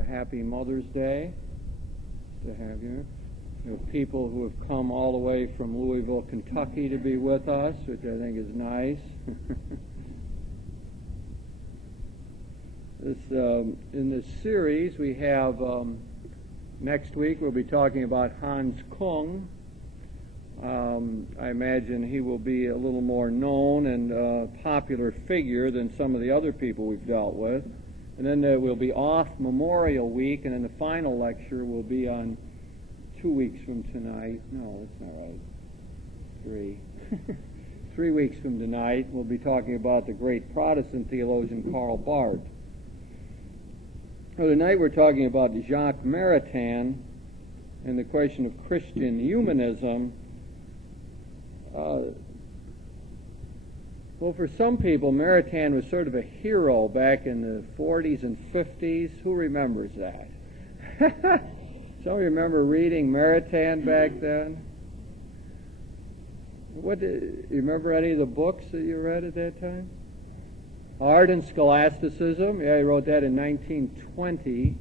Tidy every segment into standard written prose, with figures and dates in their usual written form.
Happy Mother's Day to have you. You know, people who have come all the way from Louisville, Kentucky to be with us, which I think is nice. In this series we have, next week we'll be talking about Hans Kung. I imagine he will be a little more known and popular figure than some of the other people we've dealt with. And then we'll be off Memorial Week, and then the final lecture will be on 2 weeks from tonight. No, that's not right. 3. 3 weeks from tonight, we'll be talking about the great Protestant theologian Karl Barth. Well, tonight we're talking about Jacques Maritain and the question of Christian humanism. Well, for some people, Maritain was sort of a hero back in the 40s and 50s. Who remembers that? Some of you remember reading Maritain back then? You remember any of the books that you read at that time? Art and Scholasticism. Yeah, he wrote that in 1920.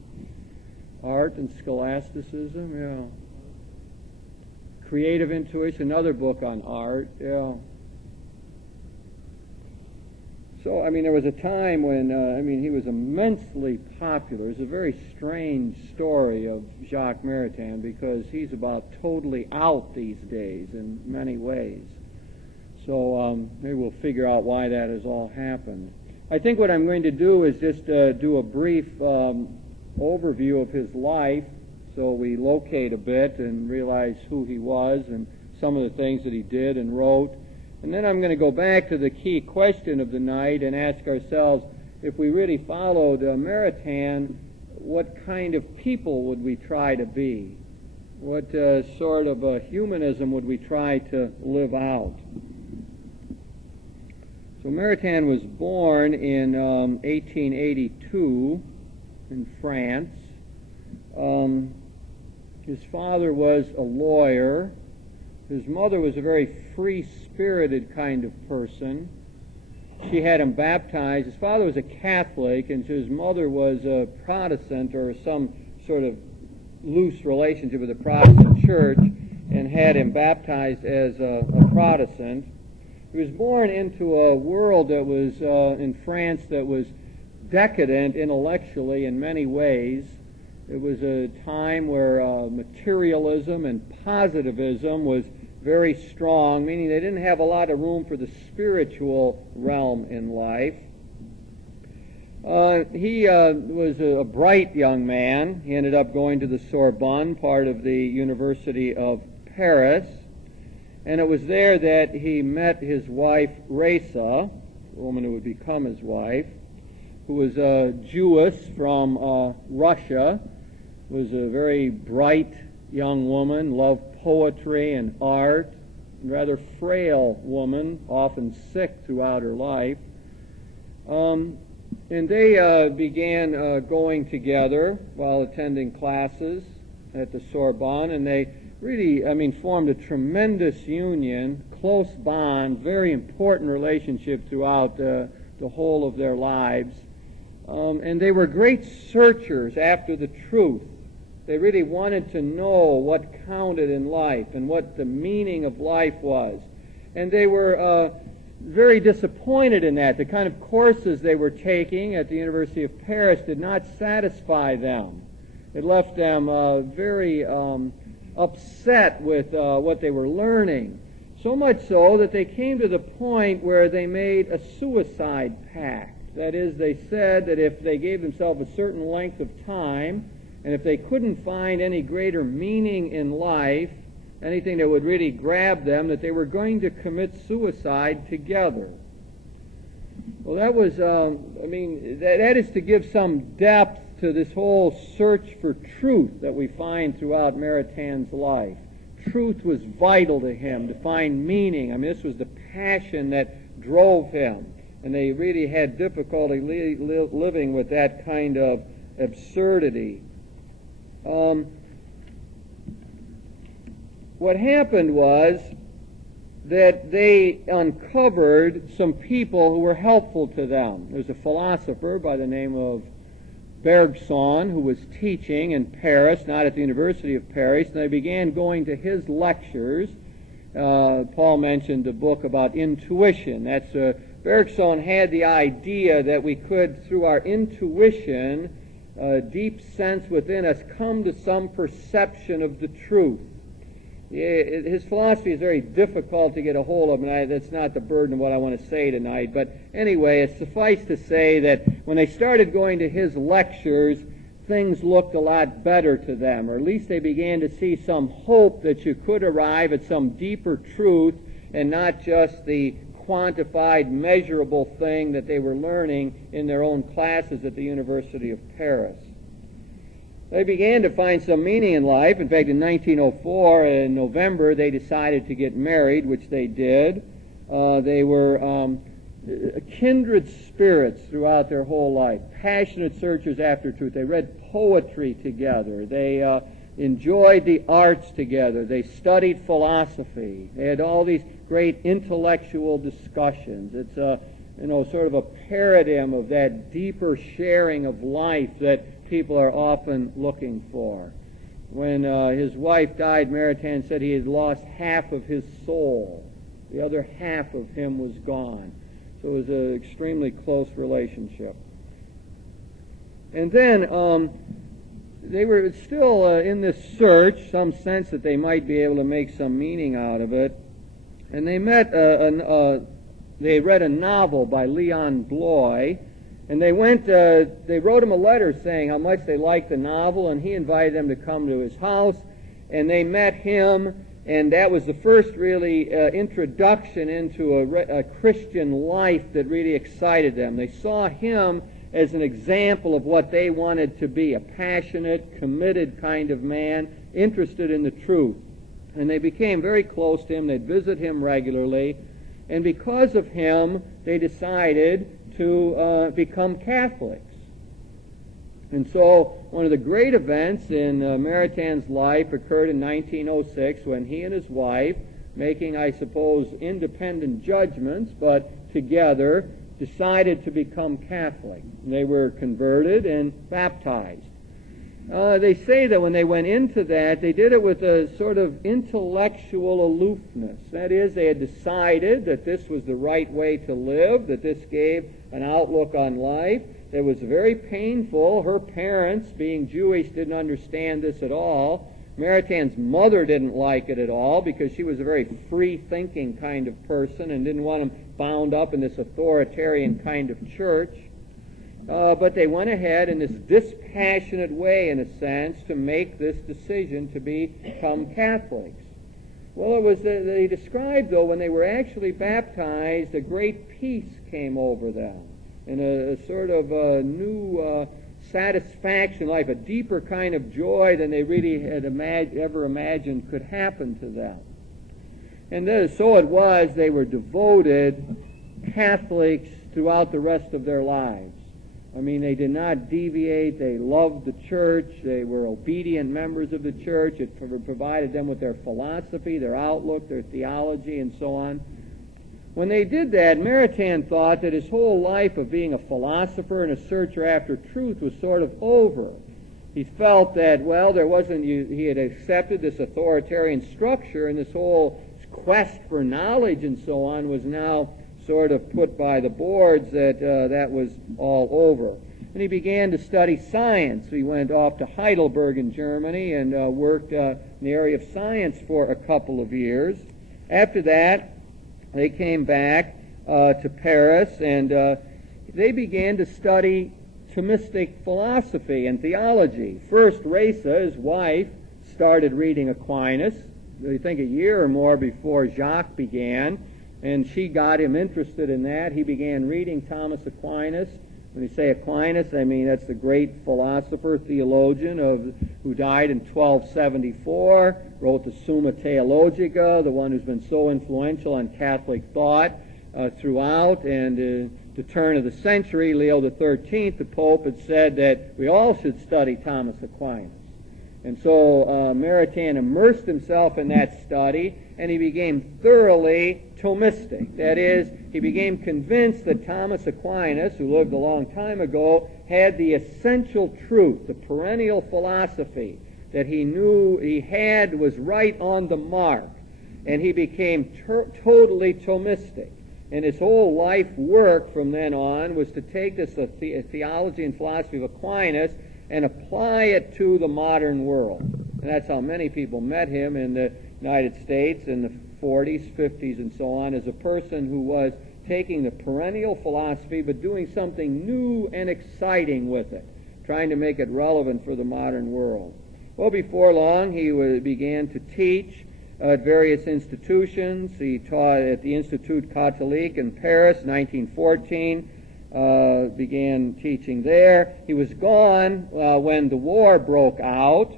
Art and Scholasticism, yeah. Creative Intuition, another book on art, yeah. So, there was a time when, he was immensely popular. It's a very strange story of Jacques Maritain because he's about totally out these days in many ways. So maybe we'll figure out why that has all happened. I think what I'm going to do is just do a brief overview of his life so we locate a bit and realize who he was and some of the things that he did and wrote. And then I'm going to go back to the key question of the night and ask ourselves, if we really followed Maritain, what kind of people would we try to be? What sort of humanism would we try to live out? So Maritain was born in 1882 in France. His father was a lawyer. His mother was a very free-spirited kind of person. She had him baptized. His father was a Catholic, and his mother was a Protestant or some sort of loose relationship with the Protestant church, and had him baptized as a Protestant. He was born into a world that was, in France, that was decadent intellectually in many ways. It was a time where materialism and positivism was very strong, meaning they didn't have a lot of room for the spiritual realm in life. He was a bright young man. He ended up going to the Sorbonne, part of the University of Paris, and it was there that he met his wife, Raisa, the woman who would become his wife, who was a Jewess from Russia, was a very bright young woman, loved poetry and art, and rather frail woman, often sick throughout her life. And they began going together while attending classes at the Sorbonne, and they really, formed a tremendous union, close bond, very important relationship throughout the whole of their lives. And they were great searchers after the truth. They really wanted to know what counted in life and what the meaning of life was. And they were very disappointed in that. The kind of courses they were taking at the University of Paris did not satisfy them. It left them very upset with what they were learning. So much so that they came to the point where they made a suicide pact. That is, they said that if they gave themselves a certain length of time, and if they couldn't find any greater meaning in life, anything that would really grab them, that they were going to commit suicide together. Well, that was, that is to give some depth to this whole search for truth that we find throughout Maritain's life. Truth was vital to him, to find meaning. This was the passion that drove him. And they really had difficulty living with that kind of absurdity. What happened was that they uncovered some people who were helpful to them. There's a philosopher by the name of Bergson, who was teaching in Paris, not at the University of Paris, and they began going to his lectures. Paul mentioned a book about intuition. Bergson had the idea that we could, through our intuition, deep sense within us, come to some perception of the truth. His philosophy is very difficult to get a hold of, and that's not the burden of what I want to say tonight. But anyway, it's suffice to say that when they started going to his lectures, things looked a lot better to them, or at least they began to see some hope that you could arrive at some deeper truth and not just the quantified, measurable thing that they were learning in their own classes at the University of Paris. They began to find some meaning in life. In fact, in 1904, in November, they decided to get married, which they did. They were kindred spirits throughout their whole life, passionate searchers after truth. They read poetry together. They enjoyed the arts together. They studied philosophy. They had all these great intellectual discussions. It's sort of a paradigm of that deeper sharing of life that people are often looking for. When his wife died, Maritain said he had lost half of his soul. The other half of him was gone. So it was an extremely close relationship. And then they were still in this search, some sense that they might be able to make some meaning out of it. And they they read a novel by Leon Bloy, and they wrote him a letter saying how much they liked the novel, and he invited them to come to his house, and they met him, and that was the first really introduction into a Christian life that really excited them. They saw him as an example of what they wanted to be, a passionate, committed kind of man, interested in the truth. And they became very close to him. They'd visit him regularly. And because of him, they decided to become Catholics. And so one of the great events in Maritain's life occurred in 1906 when he and his wife, making, I suppose, independent judgments, but together, decided to become Catholic. They were converted and baptized. They say that when they went into that, they did it with a sort of intellectual aloofness. That is, they had decided that this was the right way to live, that this gave an outlook on life. It was very painful. Her parents, being Jewish, didn't understand this at all. Maritain's mother didn't like it at all because she was a very free-thinking kind of person and didn't want them bound up in this authoritarian kind of church. But they went ahead in this dispassionate way, in a sense, to make this decision to become Catholics. Well, it was they described, though, when they were actually baptized, a great peace came over them, and a sort of a new satisfaction in life, a deeper kind of joy than they really had ever imagined could happen to them. And so it was, they were devoted Catholics throughout the rest of their lives. I mean, they did not deviate. They loved the church. They were obedient members of the church. It provided them with their philosophy, their outlook, their theology, and so on. When they did that, Maritain thought that his whole life of being a philosopher and a searcher after truth was sort of over. He felt that, well, he had accepted this authoritarian structure, and this whole quest for knowledge and so on was now sort of put by the boards, that was all over. And he began to study science. He went off to Heidelberg in Germany and worked in the area of science for a couple of years. After that, they came back to Paris, and they began to study Thomistic philosophy and theology. First, Reza, his wife, started reading Aquinas, I think a year or more before Jacques began, and she got him interested in that. He began reading Thomas Aquinas. When you say Aquinas, I mean that's the great philosopher, theologian who died in 1274, wrote the Summa Theologica, the one who's been so influential on Catholic thought throughout. And the turn of the century, Leo XIII, the Pope, had said that we all should study Thomas Aquinas. And so Maritain immersed himself in that study, and he became thoroughly Thomistic. That is, he became convinced that Thomas Aquinas, who lived a long time ago, had the essential truth, the perennial philosophy that he knew he had was right on the mark. And he became totally Thomistic. And his whole life work from then on was to take this theology and philosophy of Aquinas and apply it to the modern world. And that's how many people met him in the United States in the 40s, 50s, and so on, as a person who was taking the perennial philosophy but doing something new and exciting with it, trying to make it relevant for the modern world. Well, before long, he began to teach at various institutions. He taught at the Institut Catholique in Paris, 1914, began teaching there. He was gone when the war broke out.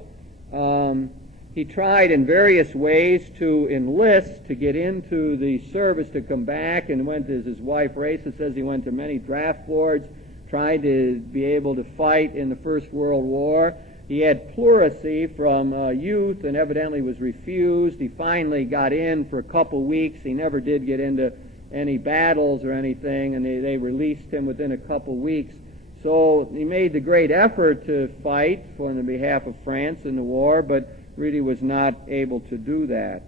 He tried in various ways to enlist, to get into the service, to come back, and went, as his wife Raisa says, he went to many draft boards, tried to be able to fight in the First World War. He had pleurisy from youth and evidently was refused. He finally got in for a couple weeks. He never did get into any battles or anything, and they released him within a couple weeks. So he made the great effort to fight on the behalf of France in the war, but really was not able to do that.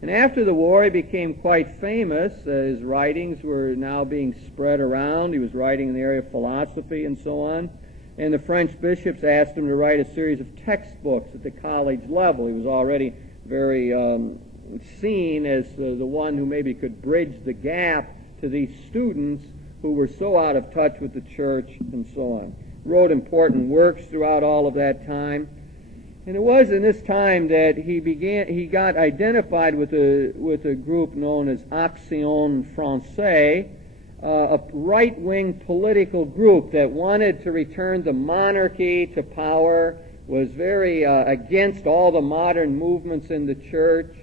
And after the war, he became quite famous. His writings were now being spread around. He was writing in the area of philosophy and so on. And the French bishops asked him to write a series of textbooks at the college level. He was already very seen as the one who maybe could bridge the gap to these students who were so out of touch with the church and so on. Wrote important works throughout all of that time. And it was in this time that he got identified with a group known as Action Française, a right-wing political group that wanted to return the monarchy to power, was very against all the modern movements in the church.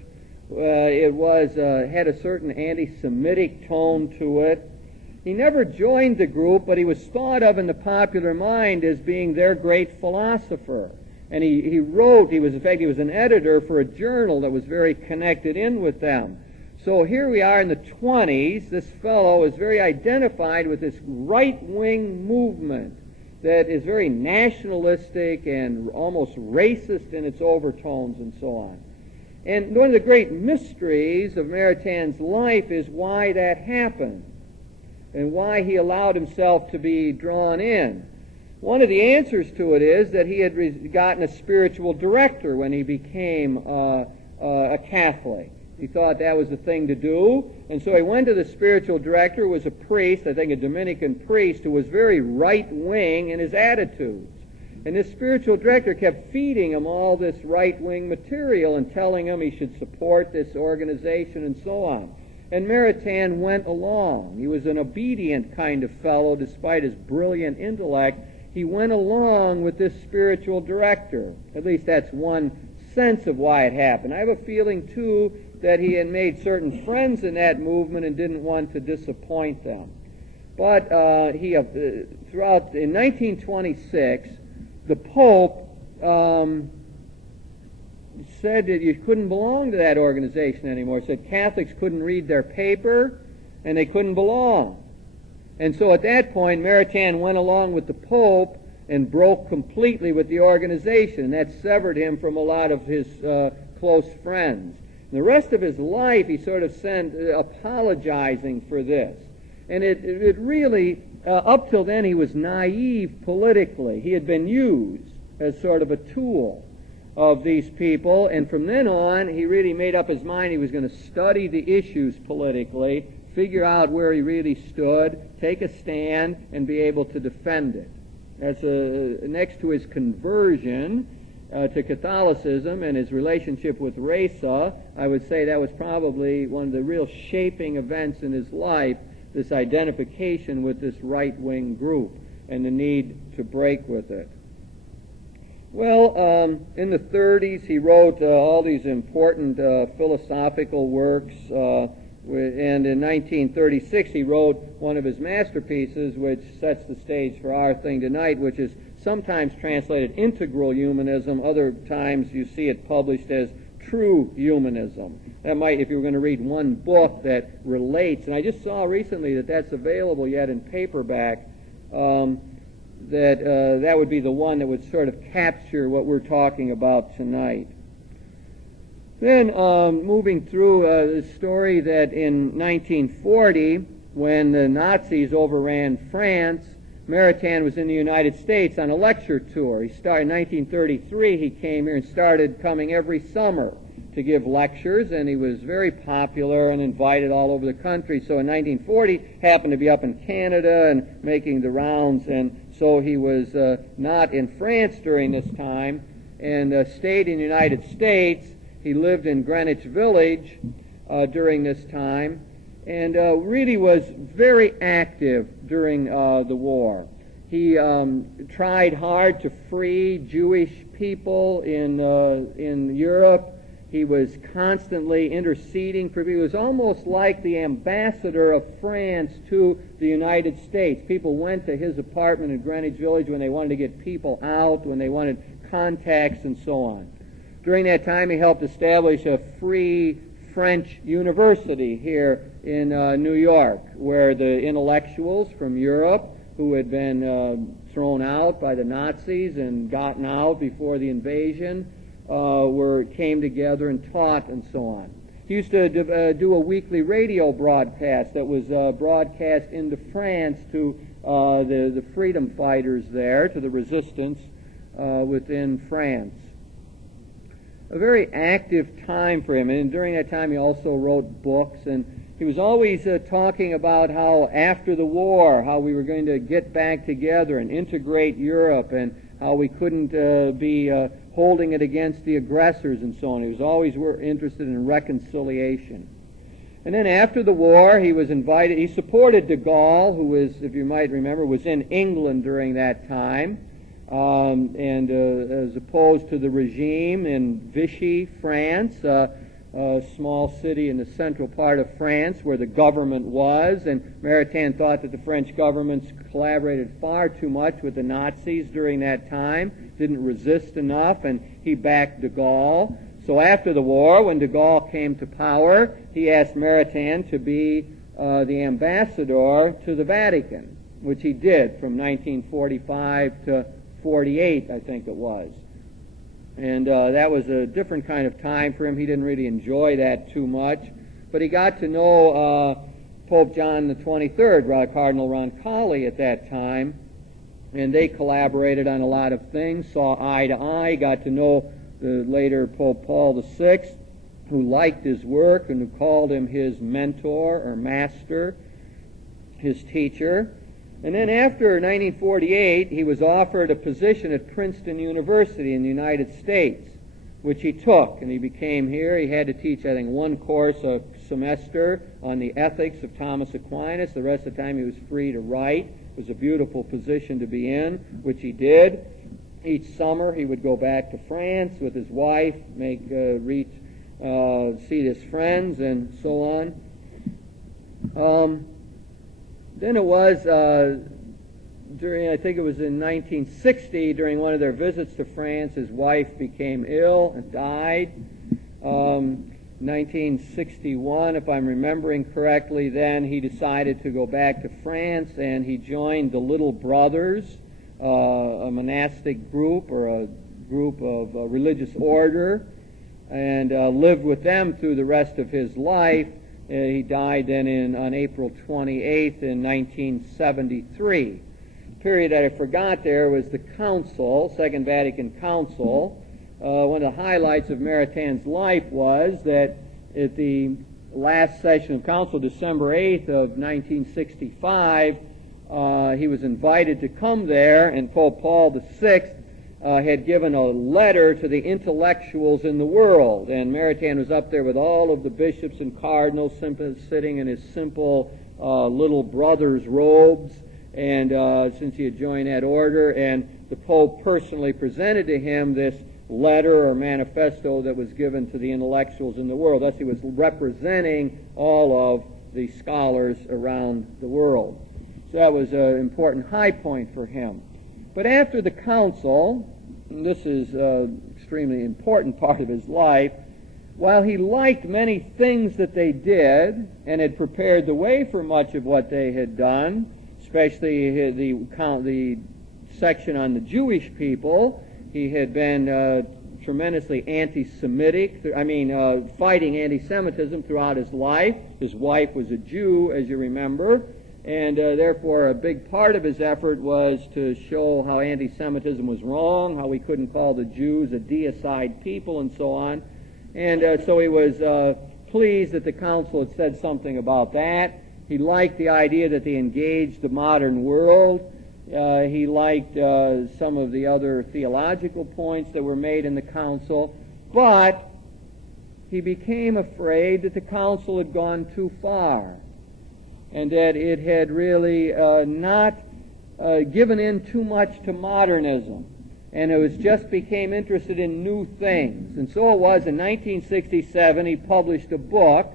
It had a certain anti-Semitic tone to it. He never joined the group, but he was thought of in the popular mind as being their great philosopher. And he wrote, he was an editor for a journal that was very connected in with them. So here we are in the 20s. This fellow is very identified with this right-wing movement that is very nationalistic and almost racist in its overtones and so on. And one of the great mysteries of Maritain's life is why that happened and why he allowed himself to be drawn in. One of the answers to it is that he had gotten a spiritual director when he became a Catholic. He thought that was the thing to do, and so he went to the spiritual director, who was a priest, I think a Dominican priest, who was very right-wing in his attitudes. And this spiritual director kept feeding him all this right-wing material and telling him he should support this organization and so on. And Maritain went along. He was an obedient kind of fellow, despite his brilliant intellect. He went along with this spiritual director. At least that's one sense of why it happened. I have a feeling, too, that he had made certain friends in that movement and didn't want to disappoint them. But throughout, in 1926, the Pope said that you couldn't belong to that organization anymore. Said Catholics couldn't read their paper and they couldn't belong. And so at that point, Maritain went along with the Pope and broke completely with the organization. That severed him from a lot of his close friends. And the rest of his life, he sort of sent apologizing for this. And it really, up till then, he was naive politically. He had been used as sort of a tool of these people. And from then on, he really made up his mind he was going to study the issues politically, figure out where he really stood, take a stand, and be able to defend it. That's next to his conversion to Catholicism and his relationship with Raisa, I would say that was probably one of the real shaping events in his life, this identification with this right-wing group and the need to break with it. Well, in the 30s, he wrote all these important philosophical works, and in 1936 he wrote one of his masterpieces, which sets the stage for our thing tonight, which is sometimes translated integral humanism, other times you see it published as true humanism. That might, if you were going to read one book that relates, and I just saw recently that that's available yet in paperback, that would be the one that would sort of capture what we're talking about tonight. Then moving through the story that in 1940, when the Nazis overran France, Maritain was in the United States on a lecture tour. He started in 1933. He came here and started coming every summer to give lectures, and he was very popular and invited all over the country. So in 1940, happened to be up in Canada and making the rounds, and so he was not in France during this time, and stayed in the United States. He lived in Greenwich Village during this time, and really was very active during the war. He tried hard to free Jewish people in Europe. He was constantly interceding for people. He was almost like the ambassador of France to the United States. People went to his apartment in Greenwich Village when they wanted to get people out, when they wanted contacts and so on. During that time, he helped establish a free French university here in New York, where the intellectuals from Europe who had been thrown out by the Nazis and gotten out before the invasion came together and taught and so on. He used to do a weekly radio broadcast that was broadcast into France to the freedom fighters there, to the resistance within France. A very active time for him, and during that time he also wrote books, and he was always talking about how after the war, how we were going to get back together and integrate Europe, and how we couldn't be holding it against the aggressors and so on. He was always interested in reconciliation. And then after the war, he was invited, he supported de Gaulle, who was, if you might remember, was in England during that time, and as opposed to the regime in Vichy, France, a small city in the central part of France where the government was, and Maritain thought that the French governments collaborated far too much with the Nazis during that time, didn't resist enough, and he backed de Gaulle. So after the war, when de Gaulle came to power, he asked Maritain to be the ambassador to the Vatican, which he did from 1945 to 48, I think it was. And that was a different kind of time for him. He didn't really enjoy that too much. But he got to know Pope John the 23rd, Cardinal Roncalli at that time, and they collaborated on a lot of things, saw eye to eye, got to know the later Pope Paul VI, who liked his work and who called him his mentor or master, his teacher. And then after 1948, he was offered a position at Princeton University in the United States, which he took, and he became here. He had to teach, I think, one course a semester on the ethics of Thomas Aquinas. The rest of the time he was free to write. It was a beautiful position to be in, which he did. Each summer he would go back to France with his wife, see his friends, and so on. Then it was during, I think it was in 1960, during one of their visits to France, his wife became ill and died. 1961, if I'm remembering correctly, then he decided to go back to France, and he joined the Little Brothers, a monastic group or a group of religious order, and lived with them through the rest of his life. He died then on April 28th in 1973. The period that I forgot there was the Council, Second Vatican Council. One of the highlights of Maritain's life was that at the last session of Council, December 8th of 1965, he was invited to come there, and Pope Paul VI had given a letter to the intellectuals in the world, and Maritain was up there with all of the bishops and cardinals sitting in his simple little brother's robes, and since he had joined that order, and the Pope personally presented to him this letter or manifesto that was given to the intellectuals in the world. Thus he was representing all of the scholars around the world. So that was an important high point for him. But after the council, and this is an extremely important part of his life, while he liked many things that they did and had prepared the way for much of what they had done, especially the section on the Jewish people, he had been tremendously anti-Semitic, fighting anti-Semitism throughout his life. His wife was a Jew, as you remember, and therefore a big part of his effort was to show how anti-Semitism was wrong, how we couldn't call the Jews a deicide people, and so on. And so he was pleased that the council had said something about that. He liked the idea that they engaged the modern world. He liked some of the other theological points that were made in the council, but he became afraid that the council had gone too far and that it had really not given in too much to modernism, and it was just became interested in new things. And so it was in 1967 he published a book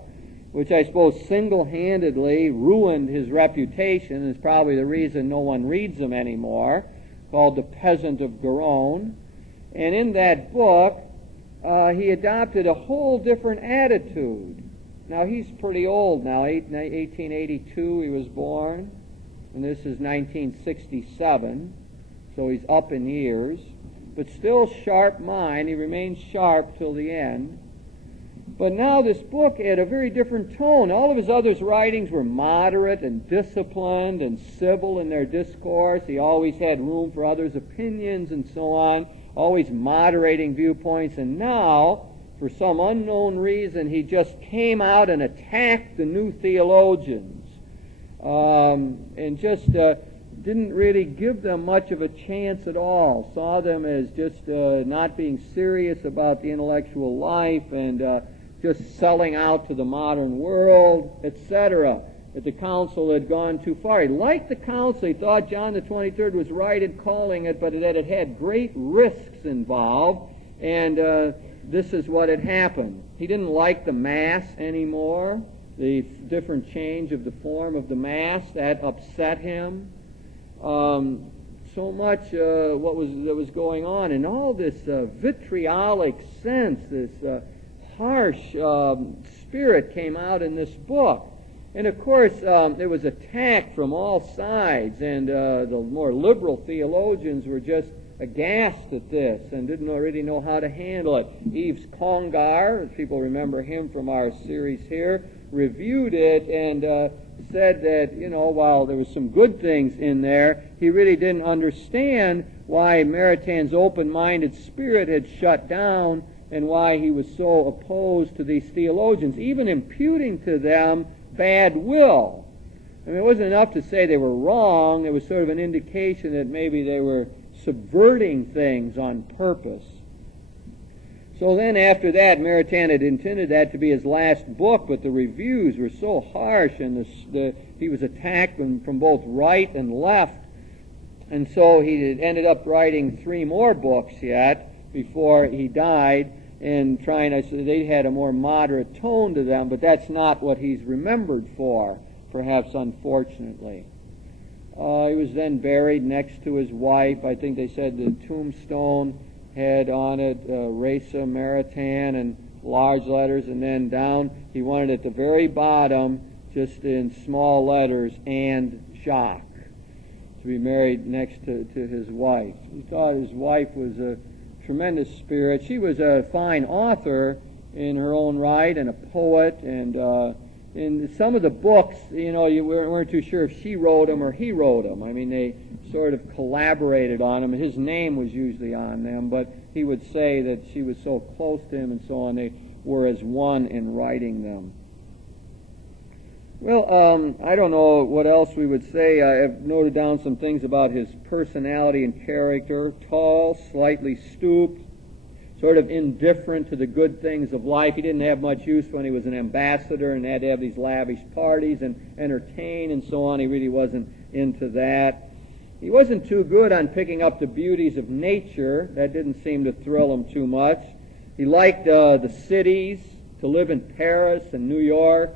which I suppose single-handedly ruined his reputation, and is probably the reason no one reads them anymore, called The Peasant of Garonne. And in that book, he adopted a whole different attitude. Now, he's pretty old now, 1882 he was born, and this is 1967, so he's up in years, but still sharp mind. He remained sharp till the end. But now this book had a very different tone. All of his other writings were moderate and disciplined and civil in their discourse. He always had room for others' opinions and so on, always moderating viewpoints. And now, for some unknown reason, he just came out and attacked the new theologians and just didn't really give them much of a chance at all. Saw them as just not being serious about the intellectual life and just selling out to the modern world, etc. That the council had gone too far. He liked the council. He thought John the 23rd was right in calling it, but that it had great risks involved, and this is what had happened. He didn't like the Mass anymore, the different change of the form of the Mass. That upset him. So much that was going on, and all this vitriolic sense, this harsh spirit came out in this book. And of course, there was attack from all sides, and the more liberal theologians were just aghast at this and didn't really know how to handle it. Yves Congar, as people remember him from our series here, reviewed it and said that, while there was some good things in there, he really didn't understand why Maritain's open-minded spirit had shut down and why he was so opposed to these theologians, even imputing to them bad will. I mean, it wasn't enough to say they were wrong. It was sort of an indication that maybe they were subverting things on purpose. So then after that, Maritain had intended that to be his last book, but the reviews were so harsh, and he was attacked from both right and left. And so he ended up writing 3 more books yet before he died, and they had a more moderate tone to them, but that's not what he's remembered for, perhaps unfortunately. He was then buried next to his wife. I think they said the tombstone had on it Reza Maritain and large letters, and then down he wanted at the very bottom, just in small letters, and Jacques, to be married next to his wife. He thought his wife was a tremendous spirit. She was a fine author in her own right and a poet, and in some of the books, you weren't too sure if she wrote them or he wrote them. I mean, they sort of collaborated on them. His name was usually on them, but he would say that she was so close to him and so on, they were as one in writing them. Well, I don't know what else we would say. I have noted down some things about his personality and character. Tall, slightly stooped, sort of indifferent to the good things of life. He didn't have much use when he was an ambassador and had to have these lavish parties and entertain and so on. He really wasn't into that. He wasn't too good on picking up the beauties of nature. That didn't seem to thrill him too much. He liked the cities, to live in Paris and New York.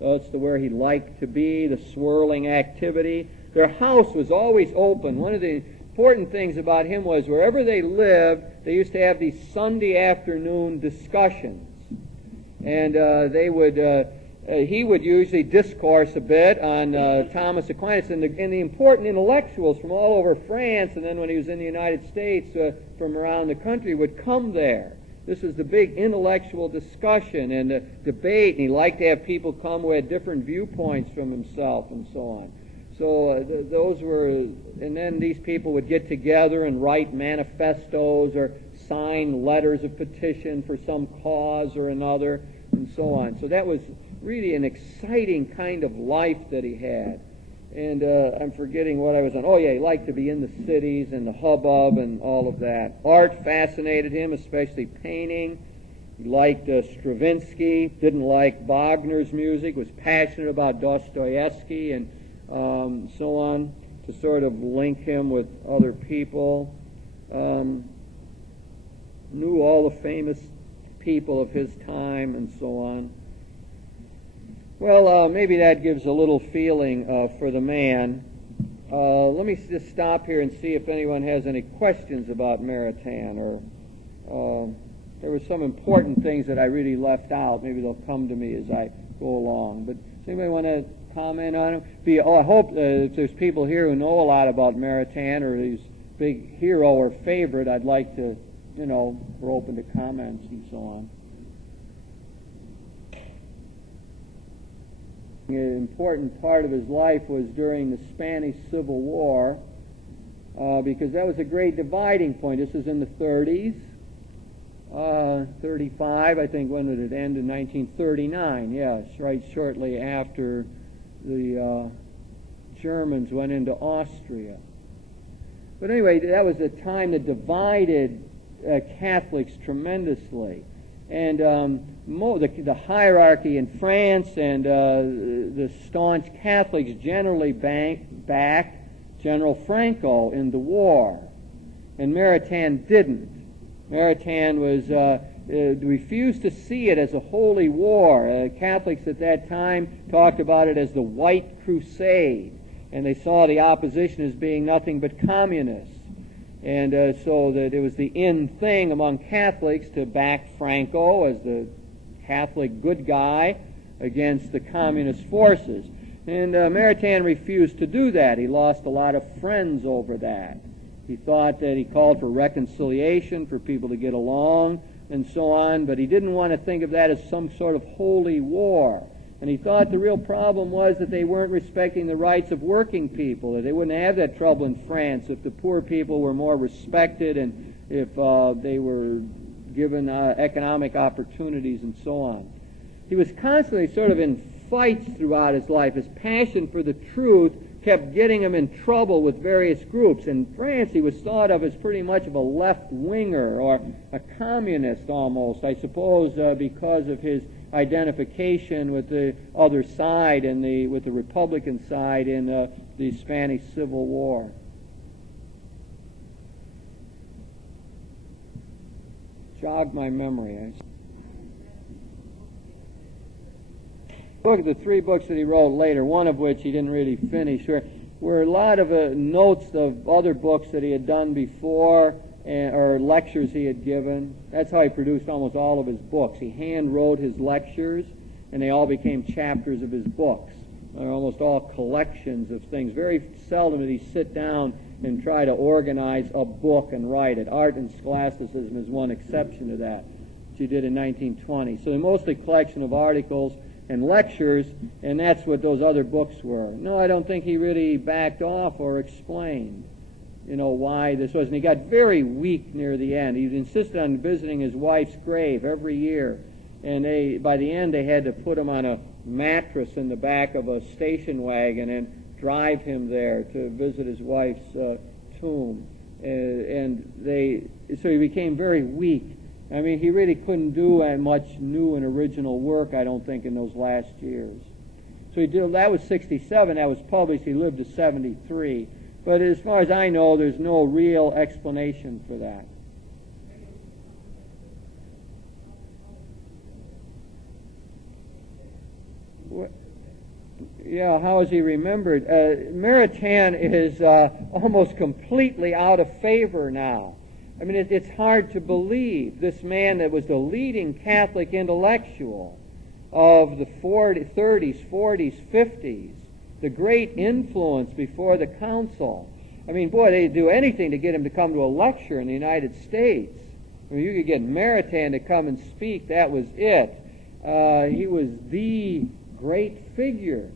That's where he liked to be, the swirling activity. Their house was always open. One of the important things about him was wherever they lived, they used to have these Sunday afternoon discussions. And he would usually discourse a bit on Thomas Aquinas and the important intellectuals from all over France, and then when he was in the United States, from around the country, would come there. This was the big intellectual discussion and the debate, and he liked to have people come who had different viewpoints from himself and so on. So those were, and then these people would get together and write manifestos or sign letters of petition for some cause or another and so on. So that was really an exciting kind of life that he had. And I'm forgetting what I was on. Oh yeah, he liked to be in the cities and the hubbub and all of that. Art fascinated him, especially painting. He liked Stravinsky, didn't like Wagner's music, was passionate about Dostoevsky and so on, to sort of link him with other people. Knew all the famous people of his time and so on. Well, maybe that gives a little feeling for the man. Let me just stop here and see if anyone has any questions about Maritain, or there were some important things that I really left out. Maybe they'll come to me as I go along. But does anybody want to comment on him? I hope if there's people here who know a lot about Maritain or his big hero or favorite, I'd like to, we're open to comments and so on. An important part of his life was during the Spanish Civil War, because that was a great dividing point. This was in the 30s, 35, I think. When did it end? In 1939, yes, right shortly after the Germans went into Austria. But anyway, that was a time that divided Catholics tremendously. And the hierarchy in France and the staunch Catholics generally backed General Franco in the war. And Maritain didn't. Maritain refused to see it as a holy war. Catholics at that time talked about it as the White Crusade, and they saw the opposition as being nothing but communists. And so that it was the in thing among Catholics to back Franco as the Catholic good guy against the communist forces. And Maritain refused to do that. He lost a lot of friends over that. He thought that he called for reconciliation, for people to get along, and so on, but he didn't want to think of that as some sort of holy war. And he thought the real problem was that they weren't respecting the rights of working people, that they wouldn't have that trouble in France if the poor people were more respected and if they were given economic opportunities and so on. He was constantly sort of in fights throughout his life. His passion for the truth kept getting him in trouble with various groups. In France, he was thought of as pretty much of a left-winger or a communist almost, I suppose, because of his identification with the other side and with the Republican side in the Spanish Civil War. Jogged my memory. Look at the 3 books that he wrote later, one of which he didn't really finish, were a lot of notes of other books that he had done before, or lectures he had given. That's how he produced almost all of his books. He hand wrote his lectures, and they all became chapters of his books. They're almost all collections of things. Very seldom did he sit down and try to organize a book and write it. Art and Scholasticism is one exception to that, which he did in 1920. So they're mostly a collection of articles and lectures, and that's what those other books were. No, I don't think he really backed off or explained, why this was. And he got very weak near the end. He insisted on visiting his wife's grave every year, and by the end they had to put him on a mattress in the back of a station wagon and drive him there to visit his wife's tomb. So he became very weak. I mean, he really couldn't do much new and original work, I don't think, in those last years. So that was 67, that was published, he lived to 73. But as far as I know, there's no real explanation for that. Yeah, how is he remembered? Maritain is almost completely out of favor now. I mean, it's hard to believe this man that was the leading Catholic intellectual of the 30s, 40s, 50s, the great influence before the council. I mean, boy, they'd do anything to get him to come to a lecture in the United States. I mean, you could get Maritain to come and speak, that was it. He was the great figure.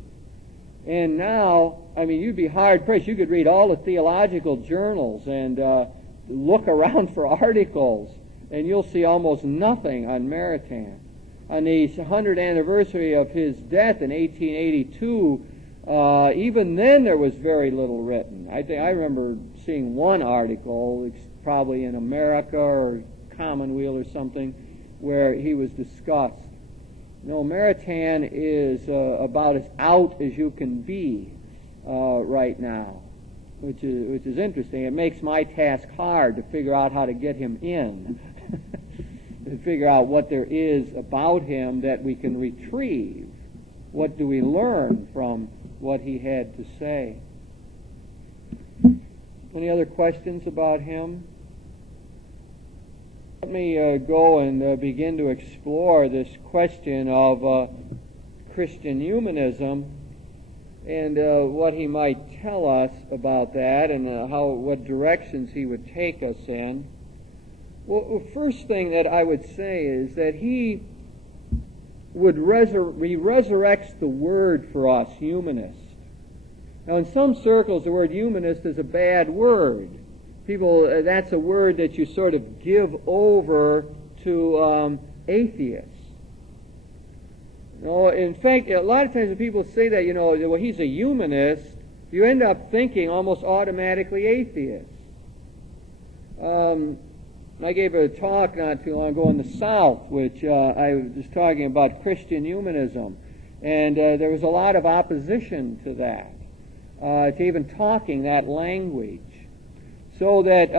And now, I mean, you'd be hard-pressed. You could read all the theological journals and look around for articles, and you'll see almost nothing on Maritain. On the 100th anniversary of his death in 1882, even then there was very little written. I remember seeing one article, probably in America or Commonweal or something, where he was discussed. No, Maritain is about as out as you can be right now, which is interesting. It makes my task hard to figure out how to get him in, to figure out what there is about him that we can retrieve. What do we learn from what he had to say? Any other questions about him? Let me go and begin to explore this question of Christian humanism and what he might tell us about that and what directions he would take us in. Well, the first thing that I would say is that he resurrects the word for us, humanist. Now, in some circles, the word humanist is a bad word. People, that's a word that you sort of give over to atheists. In fact, a lot of times when people say that, well, he's a humanist, you end up thinking almost automatically atheist. I gave a talk not too long ago in the South, which I was talking about Christian humanism, and there was a lot of opposition to that, to even talking that language. So that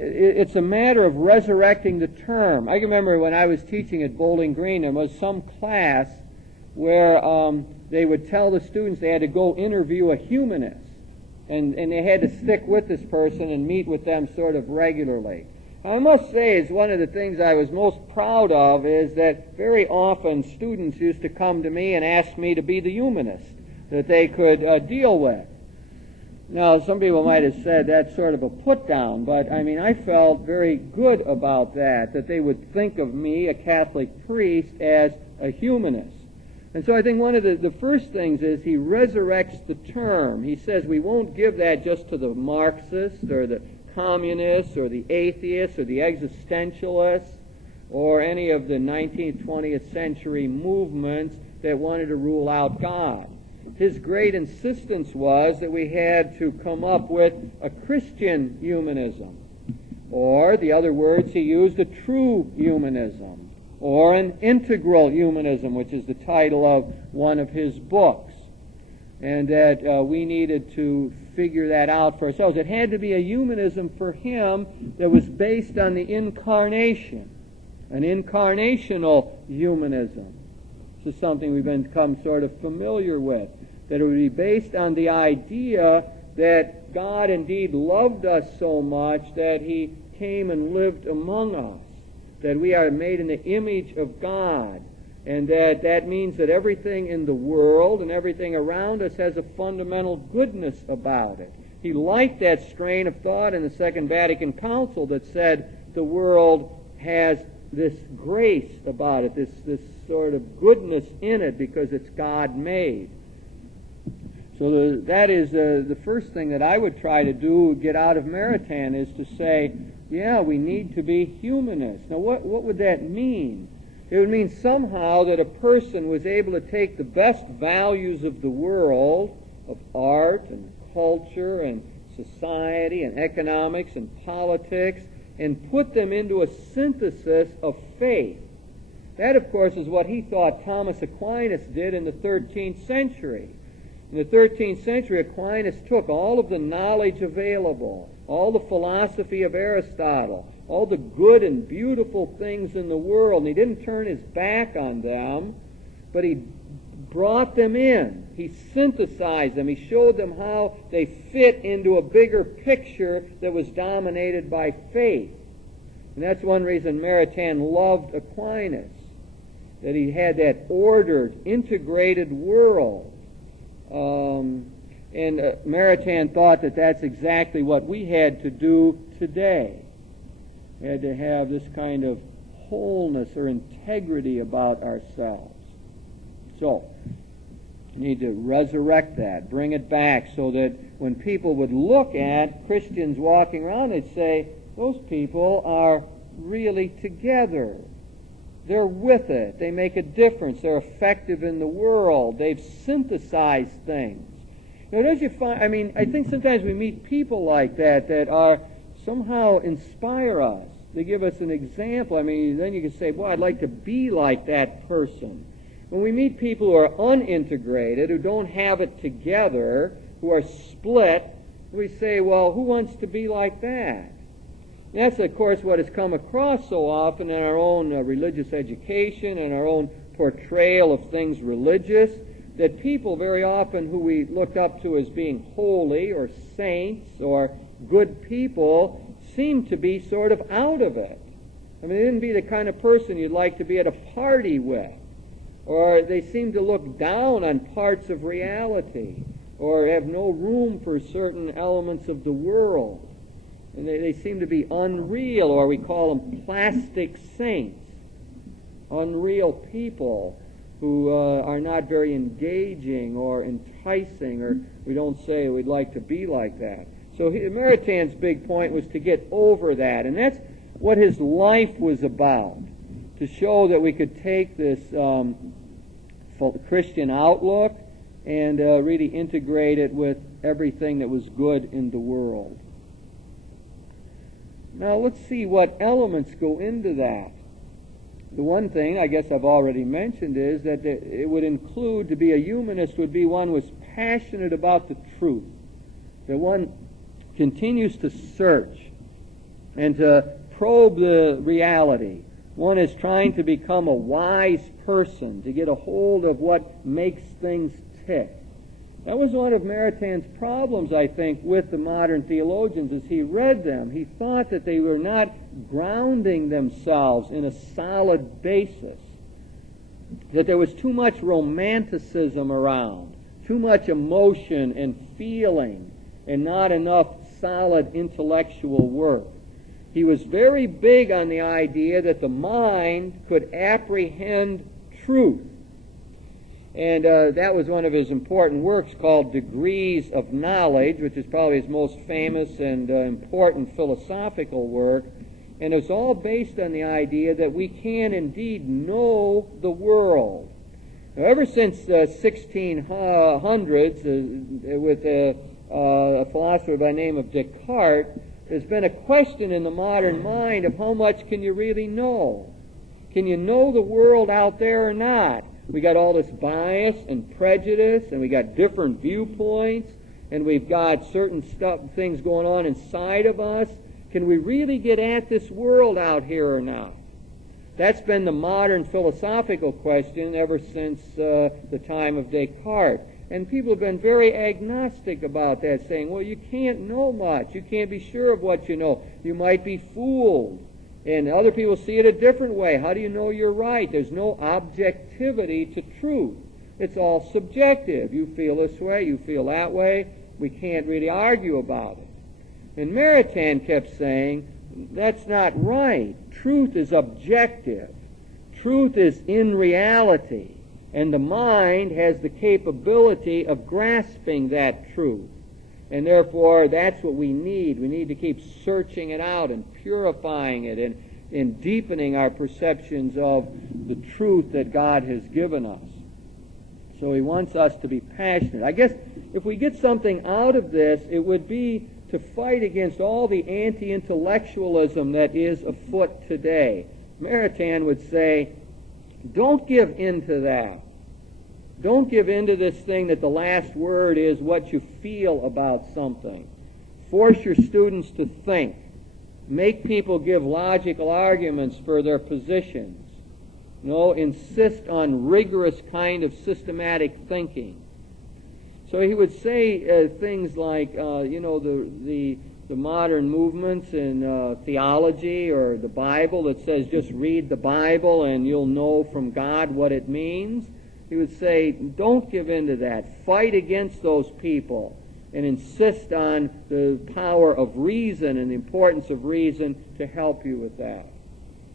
it's a matter of resurrecting the term. I can remember when I was teaching at Bowling Green, there was some class where they would tell the students they had to go interview a humanist. And they had to stick with this person and meet with them sort of regularly. I must say, it's one of the things I was most proud of is that very often students used to come to me and ask me to be the humanist that they could deal with. Now, some people might have said that's sort of a put-down, but I mean, I felt very good about that they would think of me, a Catholic priest, as a humanist. And so I think one of the first things is he resurrects the term. He says we won't give that just to the Marxists or the communists or the atheists or the existentialists or any of the 19th, 20th century movements that wanted to rule out God. His great insistence was that we had to come up with a Christian humanism, or the other words he used, a true humanism, or an integral humanism, which is the title of one of his books, and that we needed to figure that out for ourselves. It had to be a humanism for him that was based on the incarnation, an incarnational humanism. This is something we've become sort of familiar with, that it would be based on the idea that God indeed loved us so much that he came and lived among us, that we are made in the image of God, and that means that everything in the world and everything around us has a fundamental goodness about it. He liked that strain of thought in the Second Vatican Council that said the world has this grace about it, this sort of goodness in it because it's God-made. So that is the first thing that I would try to do, get out of Maritain, is to say, yeah, we need to be humanists. Now, what would that mean? It would mean somehow that a person was able to take the best values of the world, of art and culture and society and economics and politics, and put them into a synthesis of faith. That, of course, is what he thought Thomas Aquinas did in the 13th century. In the 13th century, Aquinas took all of the knowledge available, all the philosophy of Aristotle, all the good and beautiful things in the world, and he didn't turn his back on them, but he brought them in. He synthesized them. He showed them how they fit into a bigger picture that was dominated by faith. And that's one reason Maritain loved Aquinas, that he had that ordered, integrated world. And Maritain thought that that's exactly what we had to do today. We had to have this kind of wholeness or integrity about ourselves. So, you need to resurrect that, bring it back, so that when people would look at Christians walking around, they'd say, those people are really together. They're with it. They make a difference. They're effective in the world. They've synthesized things. Now, don't you find, I think sometimes we meet people like that are somehow inspire us. They give us an example. Then you can say, boy, I'd like to be like that person. When we meet people who are unintegrated, who don't have it together, who are split, we say, well, who wants to be like that? And that's, of course, what has come across so often in our own religious education and our own portrayal of things religious, that people very often who we looked up to as being holy or saints or good people seem to be sort of out of it. They didn't be the kind of person you'd like to be at a party with. Or they seem to look down on parts of reality, or have no room for certain elements of the world. And they seem to be unreal, or we call them plastic saints, unreal people who are not very engaging or enticing, or we don't say we'd like to be like that. So Maritain's big point was to get over that, and that's what his life was about, to show that we could take this Christian outlook and really integrate it with everything that was good in the world. Now let's see what elements go into that. The one thing I guess I've already mentioned is that it would include, to be a humanist would be one who was passionate about the truth, that one continues to search and to probe the reality. One is trying to become a wise person, to get a hold of what makes things tick. That was one of Maritain's problems, I think, with the modern theologians. As he read them, he thought that they were not grounding themselves in a solid basis, that there was too much romanticism around, too much emotion and feeling, and not enough solid intellectual work. He was very big on the idea that the mind could apprehend truth. And that was one of his important works called Degrees of Knowledge, which is probably his most famous and important philosophical work. And it's all based on the idea that we can indeed know the world. Now, ever since 1600s, with a philosopher by the name of Descartes, there's been a question in the modern mind of how much can you really know? Can you know the world out there or not? We got all this bias and prejudice, and we got different viewpoints, and we've got certain things going on inside of us. Can we really get at this world out here or not? That's been the modern philosophical question ever since the time of Descartes. And people have been very agnostic about that, saying, well, you can't know much. You can't be sure of what you know. You might be fooled. And other people see it a different way. How do you know you're right? There's no objectivity to truth. It's all subjective. You feel this way, you feel that way. We can't really argue about it. And Maritain kept saying, that's not right. Truth is objective. Truth is in reality. And the mind has the capability of grasping that truth. And therefore, that's what we need. We need to keep searching it out and purifying it and deepening our perceptions of the truth that God has given us. So he wants us to be passionate. I guess if we get something out of this, it would be to fight against all the anti-intellectualism that is afoot today. Maritain would say, don't give in to that. Don't give in to this thing that the last word is what you feel about something. Force your students to think. Make people give logical arguments for their positions. No, insist on rigorous kind of systematic thinking. So he would say things like, the modern movements in theology or the Bible that says just read the Bible and you'll know from God what it means. He would say, don't give in to that. Fight against those people and insist on the power of reason and the importance of reason to help you with that.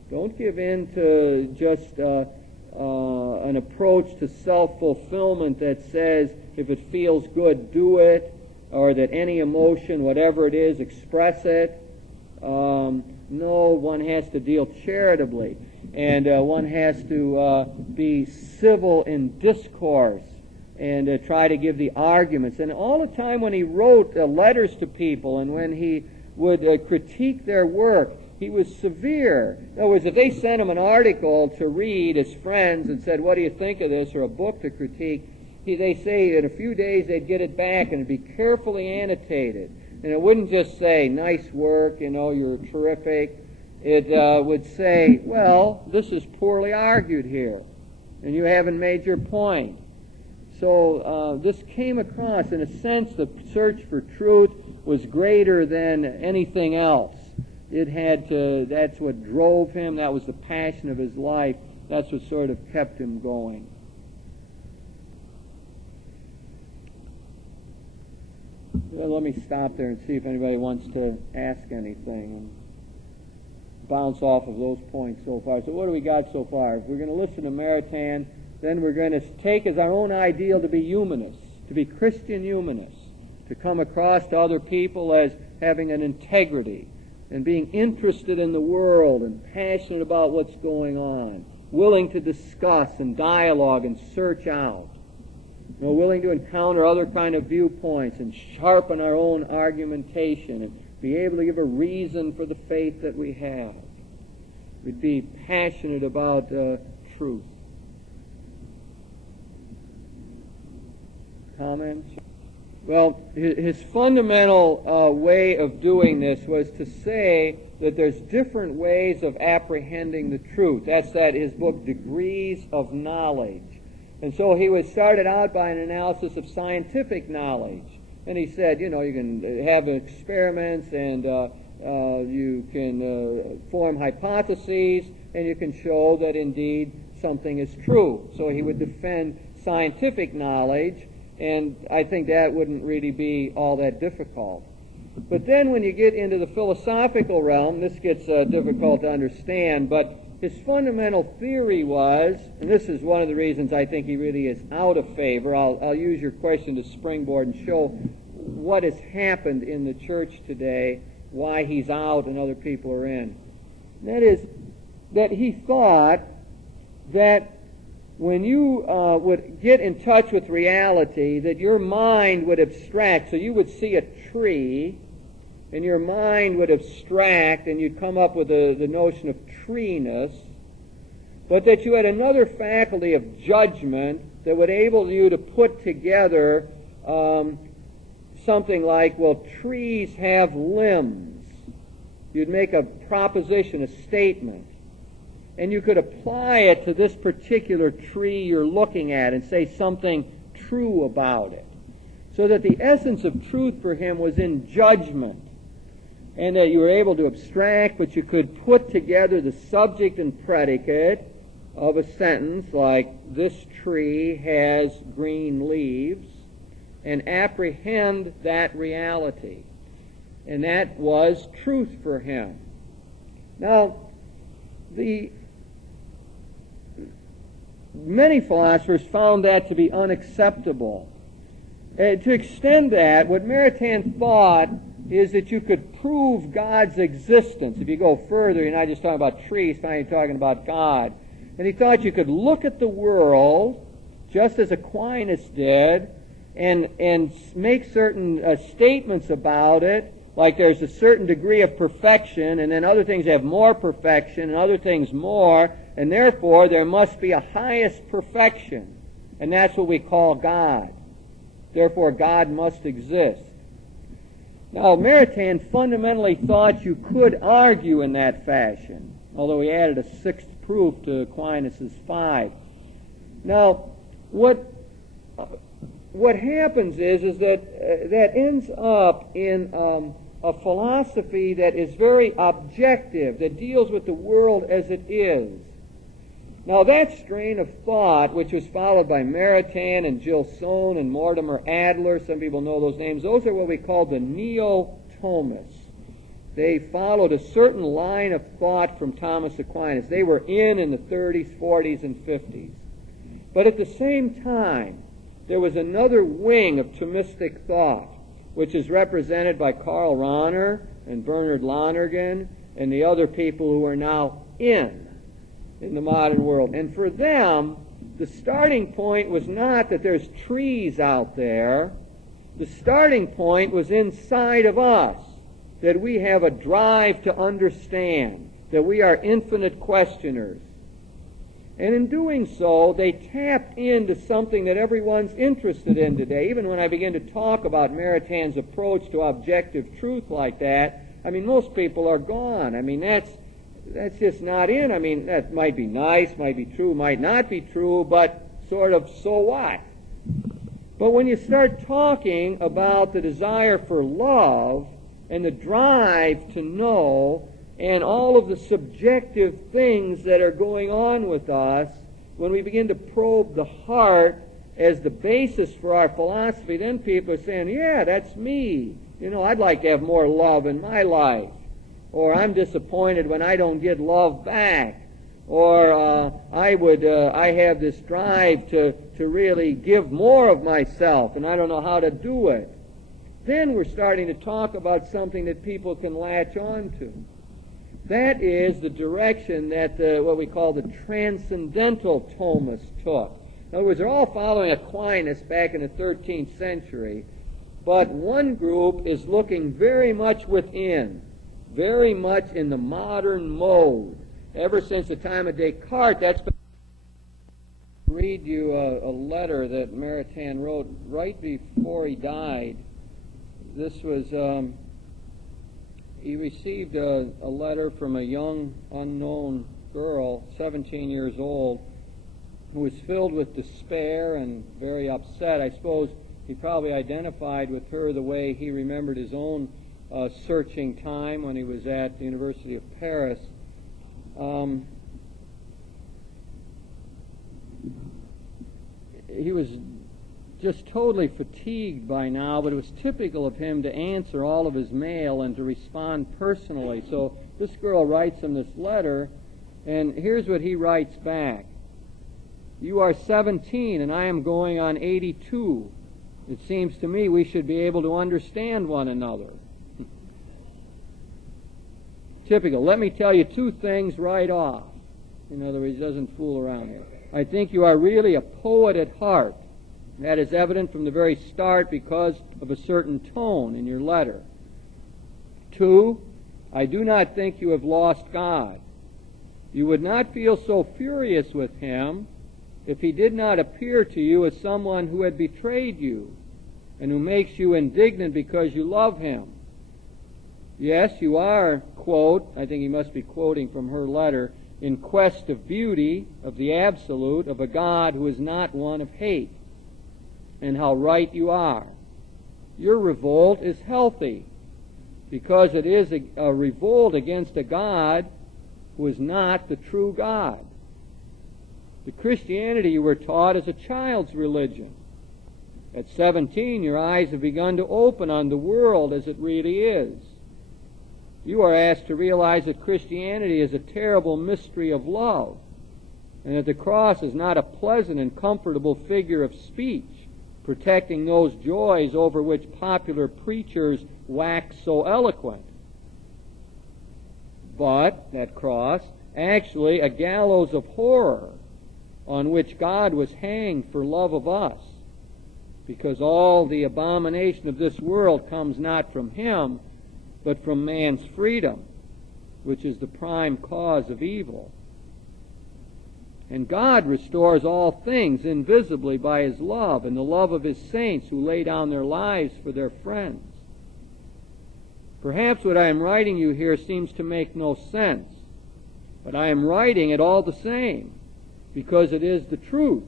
Don't give in to just an approach to self-fulfillment that says if it feels good, do it, or that any emotion, whatever it is, express it. No, one has to deal charitably, and one has to be civil in discourse and try to give the arguments. And all the time when he wrote letters to people and when he would critique their work, he was severe. In other words, if they sent him an article to read as friends and said, what do you think of this, or a book to critique, they say in a few days they'd get it back and it'd be carefully annotated. And it wouldn't just say, nice work, you're terrific. It would say, well, this is poorly argued here, and you haven't made your point. So this came across, in a sense, the search for truth was greater than anything else. That's what drove him, that was the passion of his life, that's what sort of kept him going. Well, let me stop there and see if anybody wants to ask anything and bounce off of those points so far. So what do we got so far? If we're going to listen to Maritain, then we're going to take as our own ideal to be humanists, to be Christian humanists, to come across to other people as having an integrity and being interested in the world and passionate about what's going on, willing to discuss and dialogue and search out. We're willing to encounter other kind of viewpoints and sharpen our own argumentation and be able to give a reason for the faith that we have. We'd be passionate about truth. Comments? Well, his fundamental way of doing this was to say that there's different ways of apprehending the truth. That's his book, Degrees of Knowledge. And so he was started out by an analysis of scientific knowledge. And he said, you can have experiments and you can form hypotheses and you can show that indeed something is true. So he would defend scientific knowledge, and I think that wouldn't really be all that difficult. But then when you get into the philosophical realm, this gets difficult to understand, but his fundamental theory was, and this is one of the reasons I think he really is out of favor. I'll use your question to springboard and show what has happened in the church today, why he's out and other people are in. And that is that he thought that when you would get in touch with reality, that your mind would abstract. So you would see a tree, and your mind would abstract, and you'd come up with the notion of treeness, but that you had another faculty of judgment that would enable you to put together something like, well, trees have limbs. You'd make a proposition, a statement, and you could apply it to this particular tree you're looking at and say something true about it. So that the essence of truth for him was in judgment, and that you were able to abstract, but you could put together the subject and predicate of a sentence like, this tree has green leaves, and apprehend that reality. And that was truth for him. Now, many philosophers found that to be unacceptable. To extend that, what Maritain thought is that you could prove God's existence. If you go further, you're not just talking about trees, now you're talking about God. And he thought you could look at the world, just as Aquinas did, and make certain statements about it, like there's a certain degree of perfection, and then other things have more perfection, and other things more, and therefore there must be a highest perfection, and that's what we call God. Therefore God must exist. Now, Maritain fundamentally thought you could argue in that fashion, although he added a sixth proof to Aquinas' 5. Now, what happens is that that ends up in a philosophy that is very objective, that deals with the world as it is. Now, that strain of thought, which was followed by Maritain and Gilson and Mortimer Adler, some people know those names, those are what we call the Neo-Thomists. They followed a certain line of thought from Thomas Aquinas. They were in the 30s, 40s, and 50s. But at the same time, there was another wing of Thomistic thought, which is represented by Karl Rahner and Bernard Lonergan and the other people who are now in the modern world. And for them, the starting point was not that there's trees out there. The starting point was inside of us, that we have a drive to understand, that we are infinite questioners. And in doing so, they tapped into something that everyone's interested in today. Even when I begin to talk about Maritain's approach to objective truth like that, I mean, most people are gone. I mean, that's just not in. I mean, that might be nice, might be true, might not be true, but sort of so what? But when you start talking about the desire for love and the drive to know and all of the subjective things that are going on with us, when we begin to probe the heart as the basis for our philosophy, then people are saying, yeah, that's me. You know, I'd like to have more love in my life. Or I'm disappointed when I don't get love back. Or I have this drive to really give more of myself, and I don't know how to do it. Then we're starting to talk about something that people can latch on to. That is the direction that what we call the transcendental Thomists took. In other words, they're all following Aquinas back in the 13th century, but one group is looking very much within, very much in the modern mode. Ever since the time of Descartes, that's been... I'll read you a letter that Maritain wrote right before he died. This was... he received a letter from a young, unknown girl, 17 years old, who was filled with despair and very upset. I suppose he probably identified with her the way he remembered his own searching time when he was at the University of Paris. He was just totally fatigued by now, but it was typical of him to answer all of his mail and to respond personally. So this girl writes him this letter, and here's what he writes back. You are 17, and I am going on 82. It seems to me we should be able to understand one another. Typical. Let me tell you two things right off. In other words, he doesn't fool around here. I think you are really a poet at heart. That is evident from the very start because of a certain tone in your letter. 2, I do not think you have lost God. You would not feel so furious with him if he did not appear to you as someone who had betrayed you and who makes you indignant because you love him. Yes, you are, quote, I think he must be quoting from her letter, in quest of beauty, of the absolute, of a God who is not one of hate. And how right you are. Your revolt is healthy because it is a revolt against a God who is not the true God. The Christianity you were taught is a child's religion. At 17, your eyes have begun to open on the world as it really is. You are asked to realize that Christianity is a terrible mystery of love, and that the cross is not a pleasant and comfortable figure of speech, protecting those joys over which popular preachers wax so eloquent. But that cross, actually a gallows of horror on which God was hanged for love of us, because all the abomination of this world comes not from him, but from man's freedom, which is the prime cause of evil. And God restores all things invisibly by his love and the love of his saints who lay down their lives for their friends. Perhaps what I am writing you here seems to make no sense, But I am writing it all the same, because it is the truth.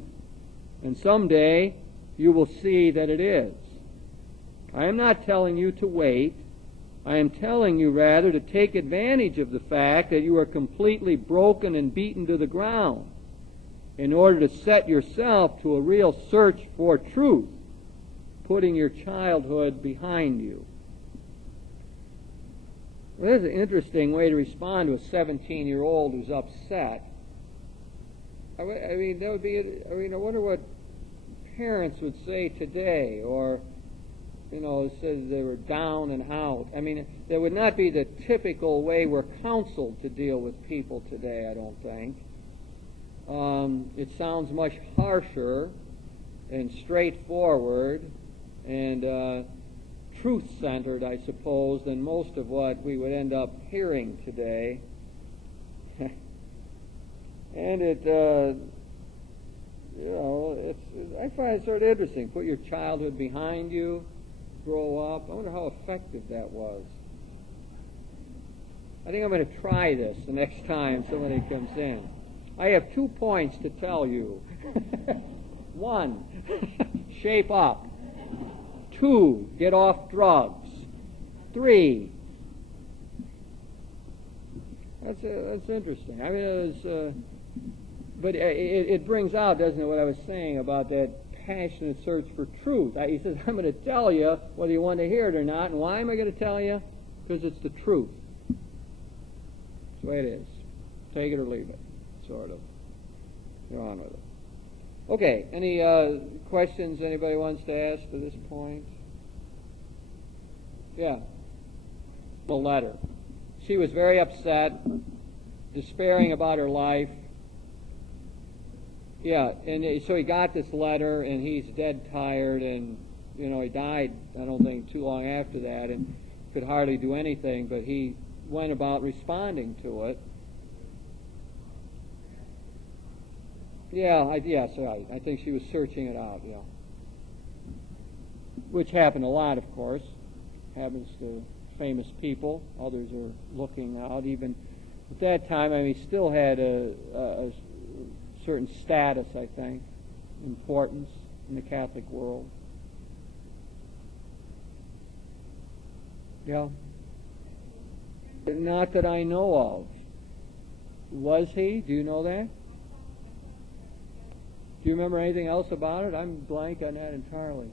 And someday you will see that it is. I am not telling you to wait. I am telling you rather to take advantage of the fact that you are completely broken and beaten to the ground in order to set yourself to a real search for truth, putting your childhood behind you. Well, that's an interesting way to respond to a 17-year-old who's upset. I mean, that would be. I wonder what parents would say today, or says they were down and out. I mean, that would not be the typical way we're counseled to deal with people today, I don't think. It sounds much harsher and straightforward and truth-centered, I suppose, than most of what we would end up hearing today. And I find it sort of interesting. Put your childhood behind you, grow up. I wonder how effective that was. I think I'm going to try this the next time somebody comes in. I have 2 points to tell you. 1, shape up. 2, get off drugs. 3. That's interesting. I mean, but it brings out, doesn't it, what I was saying about that passionate search for truth. He says, I'm going to tell you whether you want to hear it or not. And why am I going to tell you? Because it's the truth. That's the way it is. Take it or leave it, sort of. You're on with it. Okay, any questions anybody wants to ask to this point? Yeah. The letter. She was very upset, despairing about her life. Yeah, and so he got this letter, and he's dead tired, and, he died, I don't think, too long after that, and could hardly do anything, but he went about responding to it. Yes, right. I think she was searching it out, yeah. Which happened a lot, of course. Happens to famous people. Others are looking out. Even at that time, he still had a certain status, I think, importance in the Catholic world. Yeah. Not that I know of. Was he? Do you know that? Do you remember anything else about it? I'm blank on that entirely.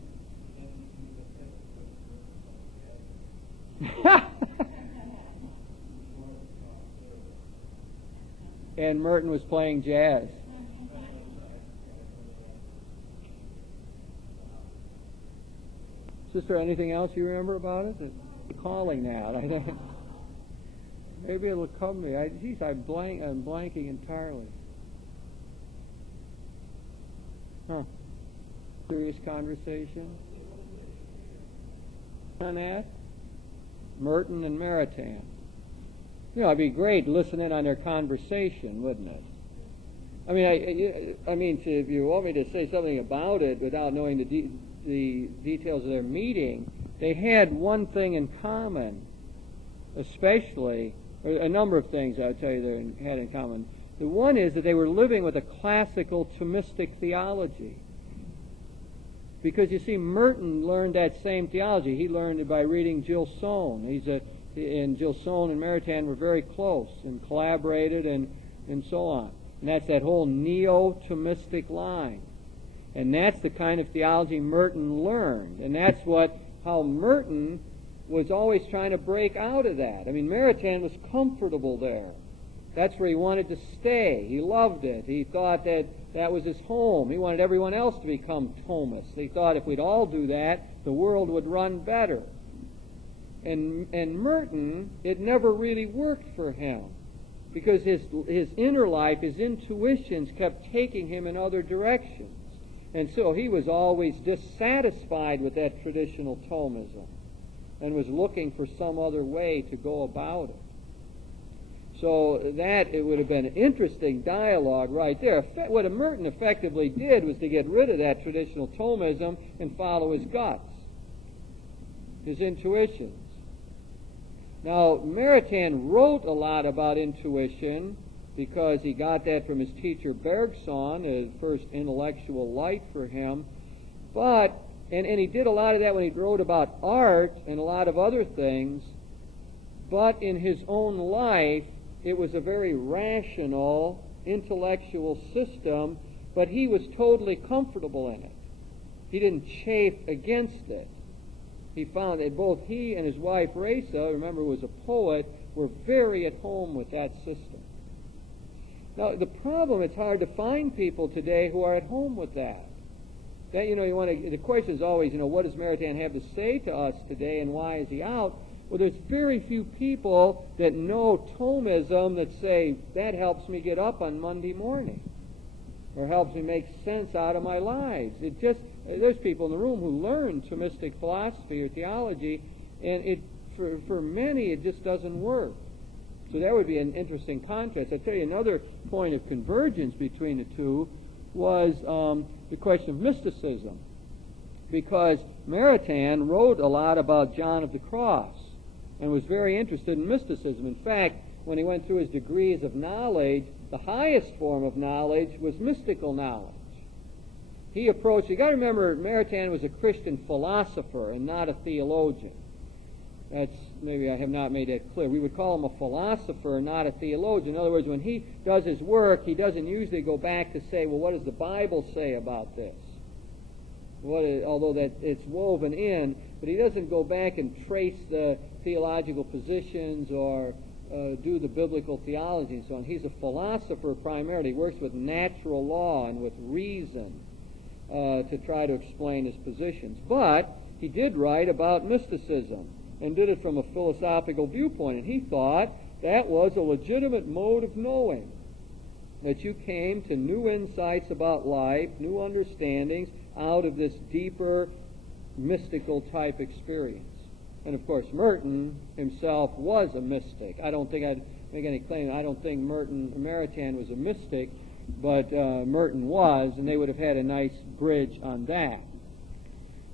And Merton was playing jazz. Sister, anything else you remember about it? Calling that. I think maybe it'll come to me. I'm blanking entirely. Huh. Serious conversation on that? Merton and Maritain. It'd be great listening on their conversation, wouldn't it? I mean, if you want me to say something about it without knowing the details of their meeting, they had one thing in common, especially, or a number of things I'll tell you they had in common. The one is that they were living with a classical Thomistic theology. Because, you see, Merton learned that same theology. He learned it by reading Jill Sohn. And Jill Sohn and Maritain were very close and collaborated and so on. And that's that whole neo-Thomistic line. And that's the kind of theology Merton learned. And that's how Merton was always trying to break out of that. Maritain was comfortable there. That's where he wanted to stay. He loved it. He thought that was his home. He wanted everyone else to become Thomists. He thought if we'd all do that, the world would run better. And Merton, it never really worked for him because his inner life, his intuitions kept taking him in other directions. And so he was always dissatisfied with that traditional Thomism and was looking for some other way to go about it. So it would have been an interesting dialogue right there. What Merton effectively did was to get rid of that traditional Thomism and follow his guts, his intuitions. Now, Maritain wrote a lot about intuition, because he got that from his teacher Bergson, the first intellectual light for him. But, and he did a lot of that when he wrote about art and a lot of other things, but in his own life, it was a very rational, intellectual system, but he was totally comfortable in it. He didn't chafe against it. He found that both he and his wife Raisa, remember, who was a poet, were very at home with that system. Now, the problem, it's hard to find people today who are at home with that. That, the question is always, what does Maritain have to say to us today, and why is he out? Well, there's very few people that know Thomism that say, that helps me get up on Monday morning, or helps me make sense out of my lives. There's people in the room who learn Thomistic philosophy or theology, and for many it just doesn't work. So that would be an interesting contrast. I'll tell you another point of convergence between the two was the question of mysticism, because Maritain wrote a lot about John of the Cross and was very interested in mysticism. In fact, when he went through his degrees of knowledge, the highest form of knowledge was mystical knowledge. You got to remember, Maritain was a Christian philosopher and not a theologian. Maybe I have not made that clear. We would call him a philosopher, not a theologian. In other words, when he does his work, he doesn't usually go back to say, well, what does the Bible say about this? Although that it's woven in, but he doesn't go back and trace the theological positions or do the biblical theology and so on. He's a philosopher primarily. He works with natural law and with reason to try to explain his positions. But he did write about mysticism and did it from a philosophical viewpoint. And he thought that was a legitimate mode of knowing, that you came to new insights about life, new understandings out of this deeper mystical type experience. And of course, Merton himself was a mystic. I don't think I'd make any claim. I don't think Maritain was a mystic, but Merton was, and they would have had a nice bridge on that.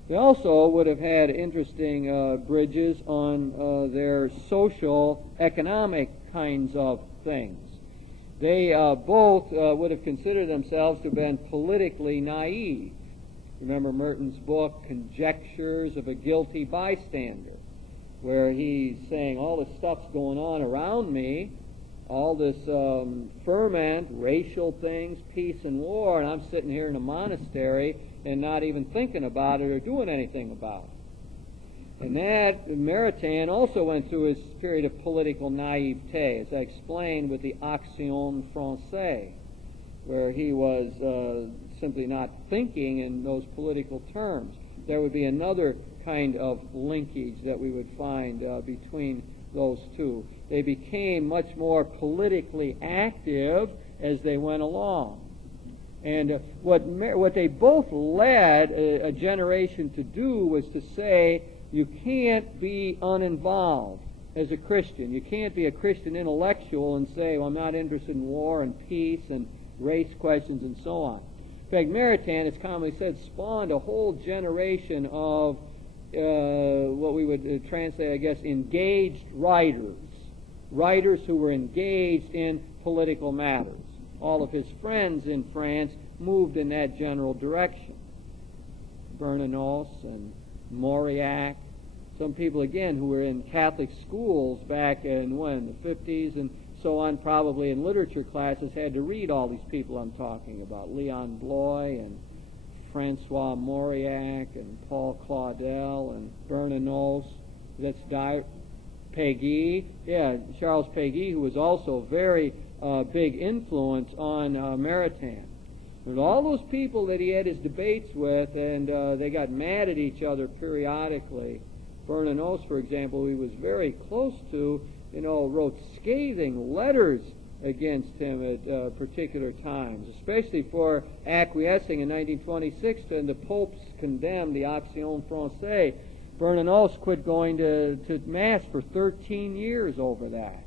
They also would have had interesting bridges on their social, economic kinds of things. They both would have considered themselves to have been politically naive. Remember Merton's book, Conjectures of a Guilty Bystander, where he's saying all this stuff's going on around me, all this ferment, racial things, peace and war, and I'm sitting here in a monastery and not even thinking about it or doing anything about it. And that, Maritain also went through his period of political naivete, as I explained with the Action Française, where he was simply not thinking in those political terms. There would be another kind of linkage that we would find between those two. They became much more politically active as they went along. And what they both led a generation to do was to say, you can't be uninvolved as a Christian. You can't be a Christian intellectual and say, well, I'm not interested in war and peace and race questions and so on. In fact, Maritain, it's commonly said, spawned a whole generation of what we would translate, I guess, engaged writers. Writers who were engaged in political matters. All of his friends in France moved in that general direction. Bernanos and Mauriac, some people again who were in Catholic schools back in the 50s and so on, probably in literature classes, had to read all these people I'm talking about. Leon Bloy and Francois Mauriac and Paul Claudel and Bernanos. That's Péguy. Yeah, Charles Péguy, who was also a very big influence on Maritain. But all those people that he had his debates with, and they got mad at each other periodically. Bernanos, for example, who he was very close to, wrote scathing letters against him at particular times, especially for acquiescing in 1926 and the popes condemned the Action Française. Bernanos quit going to Mass for 13 years over that,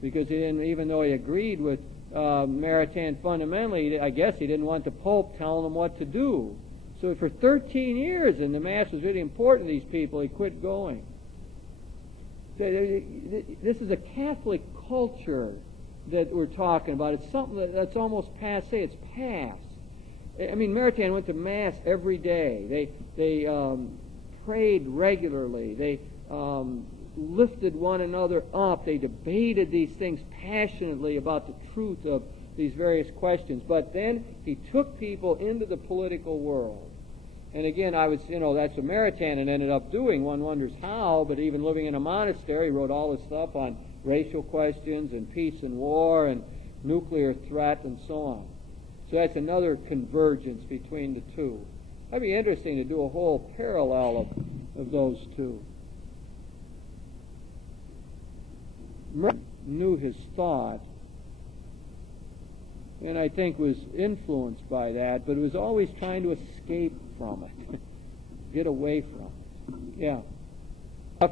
because he didn't, even though he agreed with Maritain fundamentally, I guess he didn't want the Pope telling him what to do. So for 13 years, and the Mass was really important to these people, he quit going. This is a Catholic culture that we're talking about. It's something that's almost passé. It's past. I mean, Maritain went to Mass every day. They prayed regularly. They lifted one another up. They debated these things passionately about the truth of these various questions. But then he took people into the political world. And again, that's what Maritain ended up doing. One wonders how, but even living in a monastery, he wrote all this stuff on racial questions and peace and war and nuclear threat and so on. So that's another convergence between the two. That'd be interesting to do a whole parallel of those two. Maritain knew his thought, and I think was influenced by that, but was always trying to escape from it, get away from it. Yeah.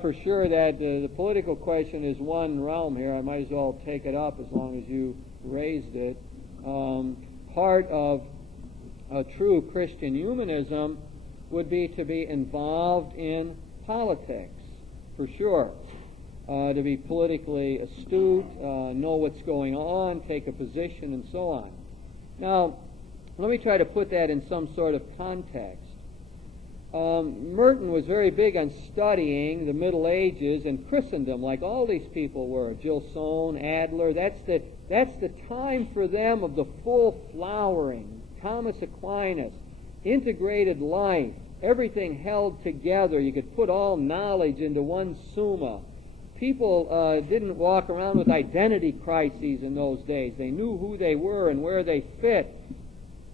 For sure that the political question is one realm here. I might as well take it up as long as you raised it. Part of a true Christian humanism would be to be involved in politics, for sure. To be politically astute, know what's going on, take a position, and so on. Now, let me try to put that in some sort of context. Merton was very big on studying the Middle Ages and Christendom, like all these people were. Gilson, Adler, that's the time for them of the full flowering. Thomas Aquinas, integrated life, everything held together. You could put all knowledge into one summa. People didn't walk around with identity crises in those days. They knew who they were and where they fit,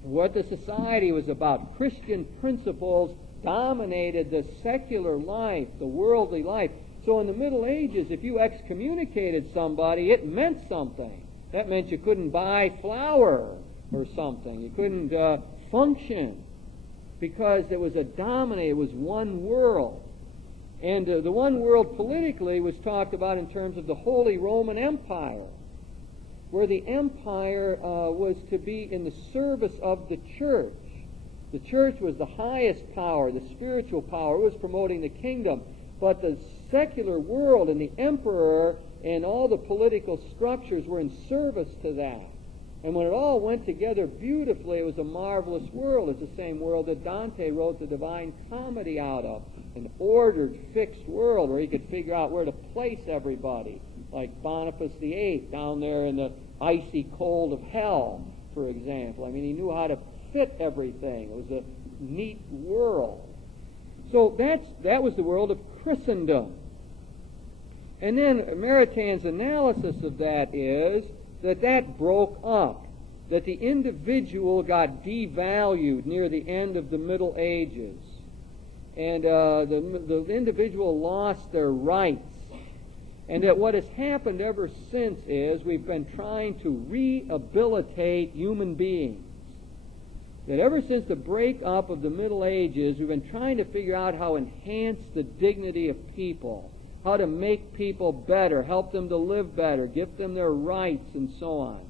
what the society was about. Christian principles dominated the secular life, the worldly life. So in the Middle Ages, if you excommunicated somebody, it meant something. That meant you couldn't buy flour or something. You couldn't function because it was it was one world. And the one world politically was talked about in terms of the Holy Roman Empire, where the empire was to be in the service of the church. The church was the highest power, the spiritual power. It was promoting the kingdom. But the secular world and the emperor and all the political structures were in service to that. And when it all went together beautifully, it was a marvelous world. It's the same world that Dante wrote the Divine Comedy out of. An ordered, fixed world where he could figure out where to place everybody. Like Boniface VIII down there in the icy cold of hell, for example. I mean, he knew how to fit everything. It was a neat world. So that was the world of Christendom. And then Maritain's analysis of that is that broke up, that the individual got devalued near the end of the Middle Ages, and the individual lost their rights, and that what has happened ever since is we've been trying to rehabilitate human beings. That ever since the breakup of the Middle Ages, we've been trying to figure out how to enhance the dignity of people, how to make people better, help them to live better, give them their rights, and so on.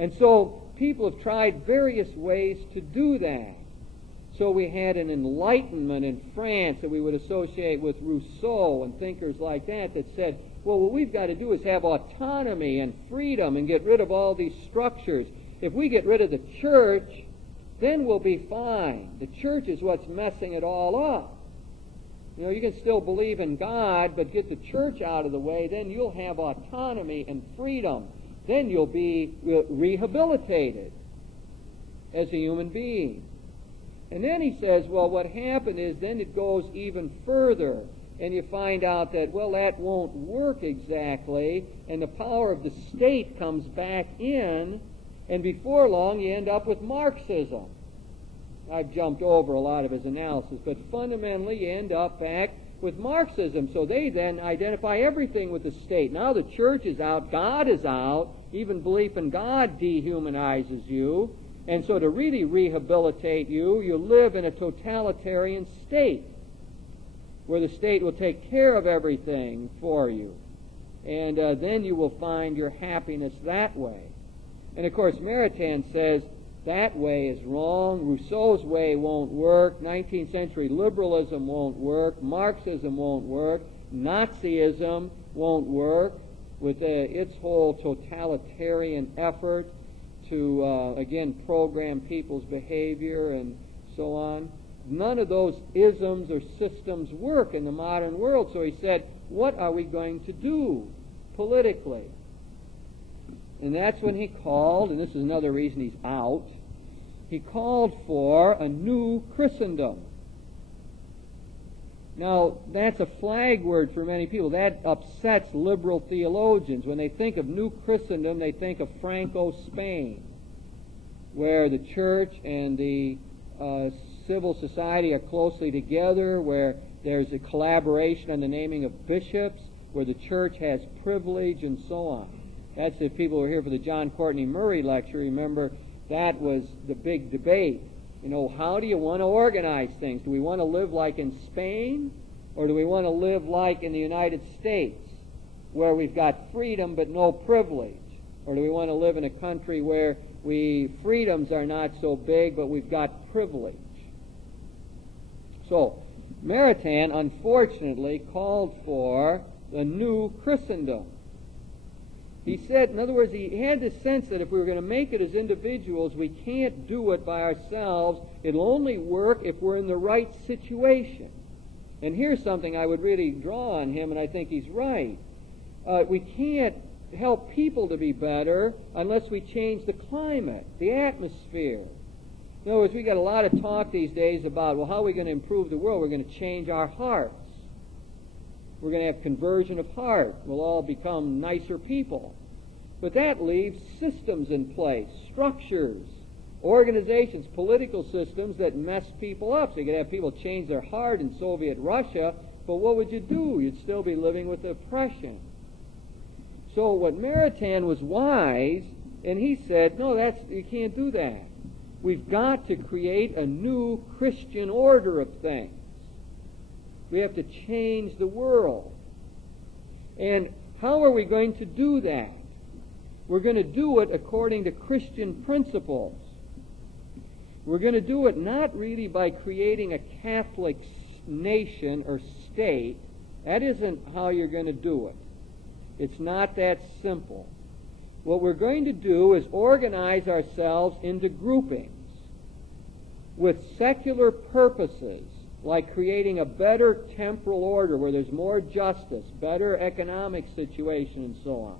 And so people have tried various ways to do that. So we had an Enlightenment in France that we would associate with Rousseau and thinkers like that said, well, what we've got to do is have autonomy and freedom and get rid of all these structures. If we get rid of the church, then we'll be fine. The church is what's messing it all up. You can still believe in God, but get the church out of the way, then you'll have autonomy and freedom. Then you'll be rehabilitated as a human being. And then he says, well, what happened is then it goes even further, and you find out that, well, that won't work exactly, and the power of the state comes back in, and before long you end up with Marxism. I've jumped over a lot of his analysis, but fundamentally you end up back with Marxism. So they then identify everything with the state. Now the church is out, God is out, even belief in God dehumanizes you. And so to really rehabilitate you, you live in a totalitarian state where the state will take care of everything for you. And then you will find your happiness that way. And of course Maritain says, that way is wrong. Rousseau's way won't work. 19th century liberalism won't work. Marxism won't work. Nazism won't work. with its whole totalitarian effort to, again, program people's behavior and so on. None of those isms or systems work in the modern world. So he said, what are we going to do politically? And that's when he called, and this is another reason he's out, he called for a new Christendom. Now, that's a flag word for many people. That upsets liberal theologians. When they think of new Christendom, they think of Franco Spain, where the church and the civil society are closely together, where there's a collaboration on the naming of bishops, where the church has privilege and so on. That's if people were here for the John Courtney Murray lecture. Remember, that was the big debate. You know, how do you want to organize things? Do we want to live like in Spain, or do we want to live like in the United States, where we've got freedom but no privilege? Or do we want to live in a country where freedoms are not so big, but we've got privilege? So, Maritain, unfortunately, called for a new Christendom. He said, in other words, he had this sense that if we were going to make it as individuals, we can't do it by ourselves. It'll only work if we're in the right situation. And here's something I would really draw on him, and I think he's right. We can't help people to be better unless we change the climate, the atmosphere. In other words, we got a lot of talk these days about, well, how are we going to improve the world? We're going to change our hearts. We're going to have conversion of heart. We'll all become nicer people. But that leaves systems in place, structures, organizations, political systems that mess people up. So you could have people change their heart in Soviet Russia, but what would you do? You'd still be living with oppression. So what Maritain was wise, and he said, no, you can't do that. We've got to create a new Christian order of things. We have to change the world. And how are we going to do that? We're going to do it according to Christian principles. We're going to do it not really by creating a Catholic nation or state. That isn't how you're going to do it. It's not that simple. What we're going to do is organize ourselves into groupings with secular purposes, like creating a better temporal order where there's more justice, better economic situation, and so on.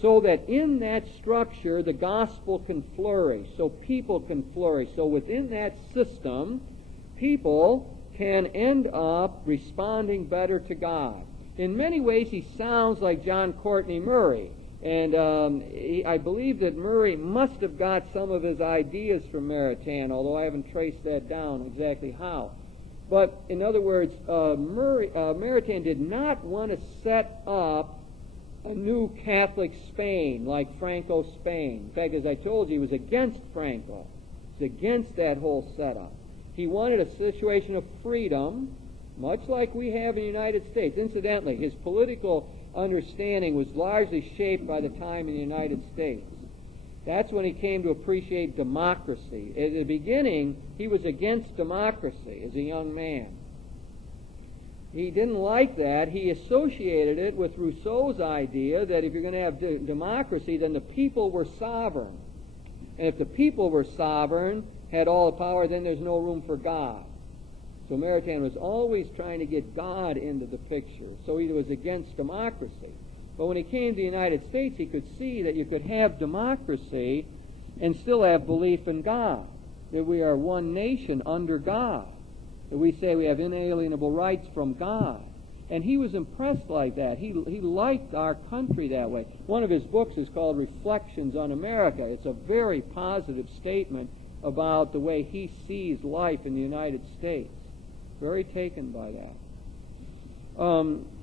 So that in that structure, the gospel can flourish, so people can flourish. So within that system, people can end up responding better to God. In many ways, he sounds like John Courtney Murray. And I believe that Murray must have got some of his ideas from Maritain, although I haven't traced that down exactly how. But in other words, Maritain did not want to set up a new Catholic Spain like Franco Spain. In fact, as I told you, he was against Franco. He was against that whole setup. He wanted a situation of freedom, much like we have in the United States. Incidentally, his political understanding was largely shaped by the time in the United States. That's when he came to appreciate democracy. At the beginning, he was against democracy as a young man. He didn't like that. He associated it with Rousseau's idea that if you're going to have democracy, then the people were sovereign. And if the people were sovereign, had all the power, then there's no room for God. So Maritain was always trying to get God into the picture. So he was against democracy. But when he came to the United States, he could see that you could have democracy and still have belief in God, that we are one nation under God, that we say we have inalienable rights from God. And he was impressed like that. He liked our country that way. One of his books is called Reflections on America. It's a very positive statement about the way he sees life in the United States. Very taken by that.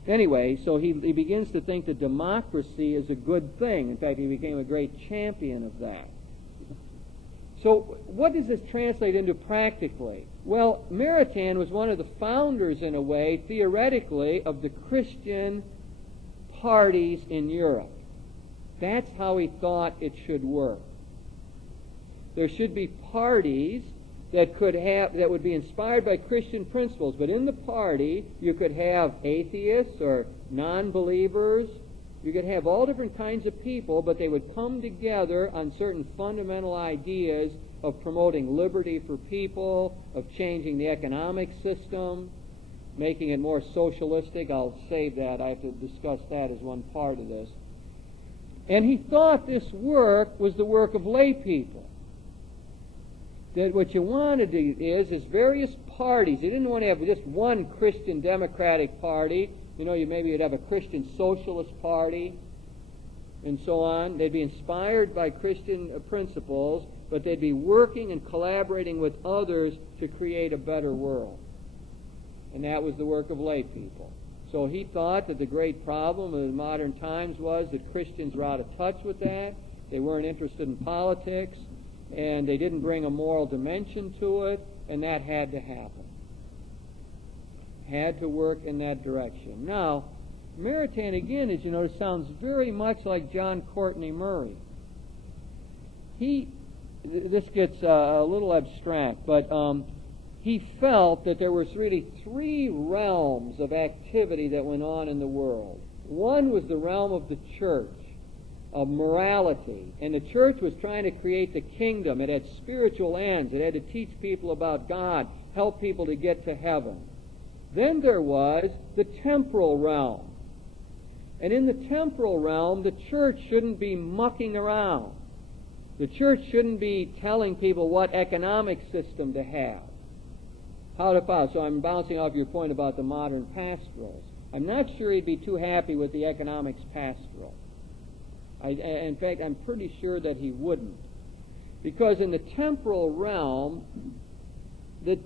Anyway, so he begins to think that democracy is a good thing. In fact, he became a great champion of that. So what does this translate into practically? Well, Maritain was one of the founders, in a way, theoretically, of the Christian parties in Europe. That's how he thought it should work. There should be parties that would be inspired by Christian principles, but in the party you could have atheists or non-believers, You could have all different kinds of people, but they would come together on certain fundamental ideas of promoting liberty for people, of changing the economic system, making it more socialistic. I'll save that. I have to discuss that as one part of this. And he thought this work was the work of lay people. That what you wanted is various parties. You didn't want to have just one Christian Democratic Party. Maybe you'd have a Christian Socialist Party and so on. They'd be inspired by Christian principles, but they'd be working and collaborating with others to create a better world. And that was the work of lay people. So he thought that the great problem of the modern times was that Christians were out of touch with that. They weren't interested in politics, and they didn't bring a moral dimension to it, and that had to happen. Had to work in that direction. Now, Maritain, again, as you notice, sounds very much like John Courtney Murray. This gets a little abstract, but he felt that there was really three realms of activity that went on in the world. One was the realm of the church, of morality, and the church was trying to create the kingdom. It had spiritual ends. It had to teach people about God, help people to get to heaven. Then there was the temporal realm. And in the temporal realm, the church shouldn't be mucking around. The church shouldn't be telling people what economic system to have, how to follow. So I'm bouncing off your point about the modern pastorals. I'm not sure he'd be too happy with the economics pastoral. In fact, I'm pretty sure that he wouldn't. Because in the temporal realm, the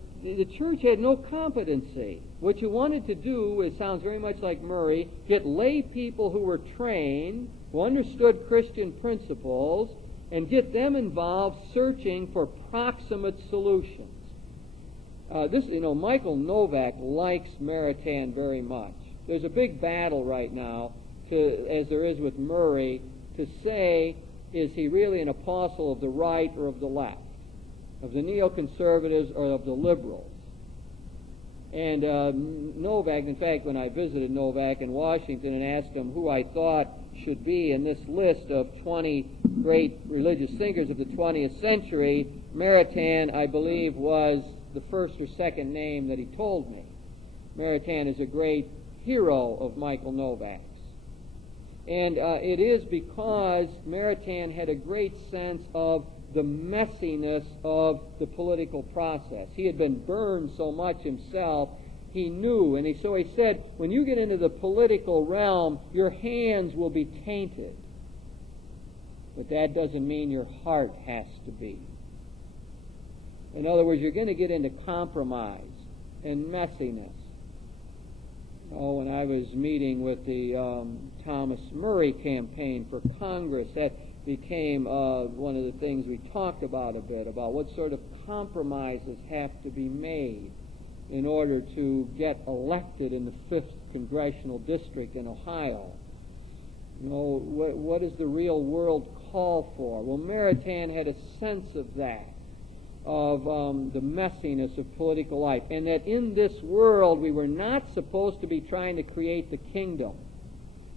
church had no competency. What you wanted to do, it sounds very much like Murray, get lay people who were trained, who understood Christian principles, and get them involved searching for proximate solutions. Michael Novak likes Maritain very much. There's a big battle right now, as there is with Murray, to say, is he really an apostle of the right or of the left, of the neoconservatives or of the liberals? And Novak, in fact, when I visited Novak in Washington and asked him who I thought should be in this list of 20 great religious thinkers of the 20th century, Maritain, I believe, was the first or second name that he told me. Maritain is a great hero of Michael Novak's. And it is because Maritain had a great sense of the messiness of the political process. He had been burned so much himself, he knew, and so he said, when you get into the political realm, your hands will be tainted. But that doesn't mean your heart has to be. In other words, you're going to get into compromise and messiness. When I was meeting with the Thomas Murray campaign for Congress, that became one of the things we talked about a bit, about what sort of compromises have to be made in order to get elected in the 5th Congressional District in Ohio. What does the real world call for? Well, Maritain had a sense of that, of the messiness of political life, and that in this world we were not supposed to be trying to create the kingdom.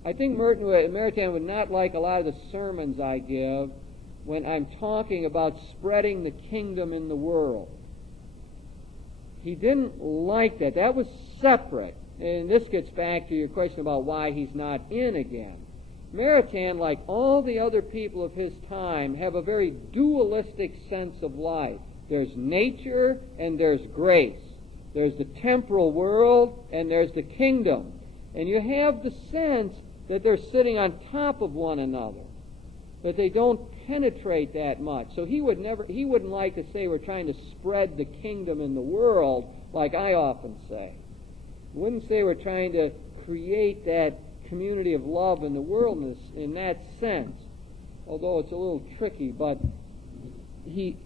I think Maritain would not like a lot of the sermons I give when I'm talking about spreading the kingdom in the world. He didn't like that. That was separate. And this gets back to your question about why he's not in again. Maritain, like all the other people of his time, have a very dualistic sense of life. There's nature and there's grace. There's the temporal world and there's the kingdom. And you have the sense that they're sitting on top of one another, but they don't penetrate that much. So he wouldn't like to say we're trying to spread the kingdom in the world, like I often say. He wouldn't say we're trying to create that community of love in the world in that sense, although it's a little tricky. But he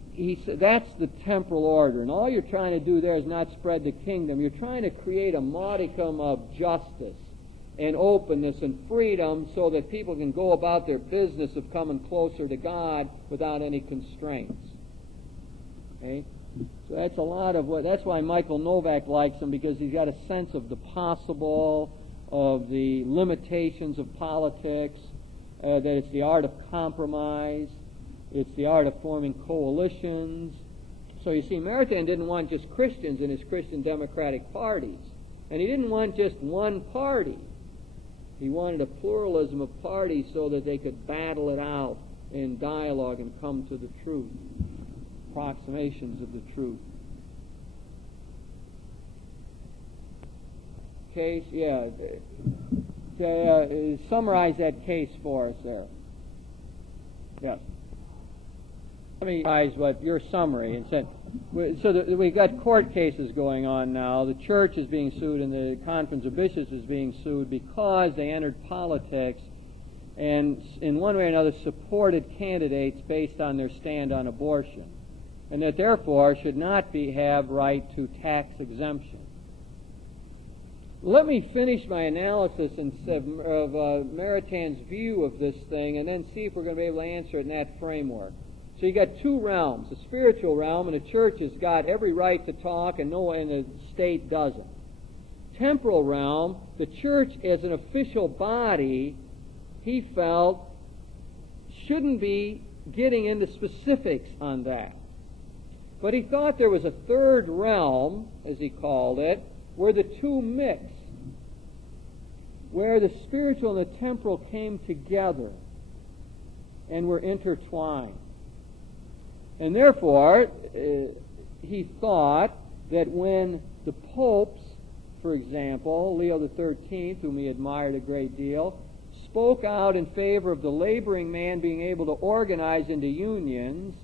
said that's the temporal order, and all you're trying to do there is not spread the kingdom. You're trying to create a modicum of justice and openness and freedom so that people can go about their business of coming closer to God without any constraints. Okay? So that's a lot of that's why Michael Novak likes him, because he's got a sense of the possible, of the limitations of politics, that it's the art of compromise, it's the art of forming coalitions. So you see, Maritain didn't want just Christians in his Christian democratic parties, and he didn't want just one party. He wanted a pluralism of parties so that they could battle it out in dialogue and come to the truth, approximations of the truth. Case, summarize that case for us there. Yes. Let me summarize what your summary and said. So we've got court cases going on now. The church is being sued, and the Conference of Bishops is being sued because they entered politics and, in one way or another, supported candidates based on their stand on abortion, and that therefore should not have right to tax exemption. Let me finish my analysis of Maritain's view of this thing, and then see if we're going to be able to answer it in that framework. So you got two realms: the spiritual realm, and the church has got every right to talk, and the state doesn't. Temporal realm, the church as an official body, he felt, shouldn't be getting into specifics on that. But he thought there was a third realm, as he called it, where the two mix, where the spiritual and the temporal came together and were intertwined. And therefore, he thought that when the popes, for example, Leo XIII, whom he admired a great deal, spoke out in favor of the laboring man being able to organize into unions,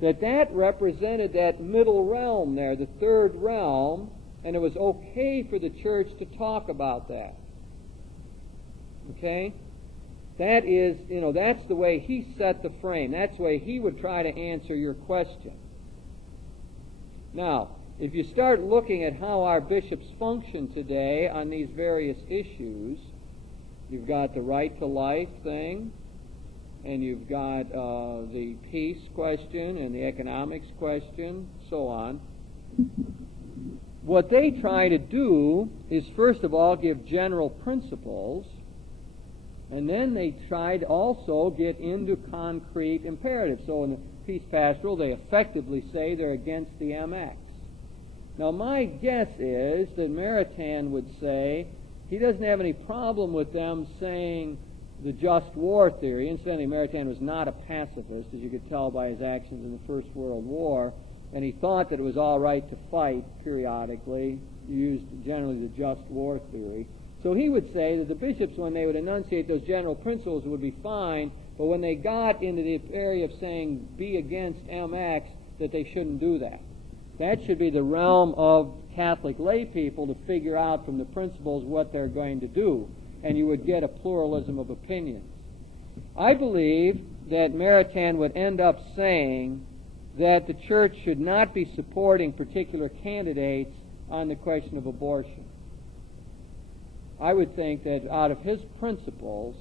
that represented that middle realm there, the third realm, and it was okay for the church to talk about that. Okay? That is, that's the way he set the frame. That's the way he would try to answer your question. Now, if you start looking at how our bishops function today on these various issues, you've got the right to life thing, and you've got the peace question and the economics question, so on. What they try to do is, first of all, give general principles, and then they try to also get into concrete imperatives. So in the peace pastoral, they effectively say they're against the MX. Now, my guess is that Maritain would say he doesn't have any problem with them saying the just war theory. Incidentally, Maritain was not a pacifist, as you could tell by his actions in the First World War, and he thought that it was all right to fight periodically. He used generally the just war theory. So he would say that the bishops, when they would enunciate those general principles, would be fine, but when they got into the area of saying be against MX, that they shouldn't do that. That should be the realm of Catholic lay people to figure out from the principles what they're going to do, and you would get a pluralism of opinions. I believe that Maritain would end up saying that the church should not be supporting particular candidates on the question of abortion. I would think that out of his principles,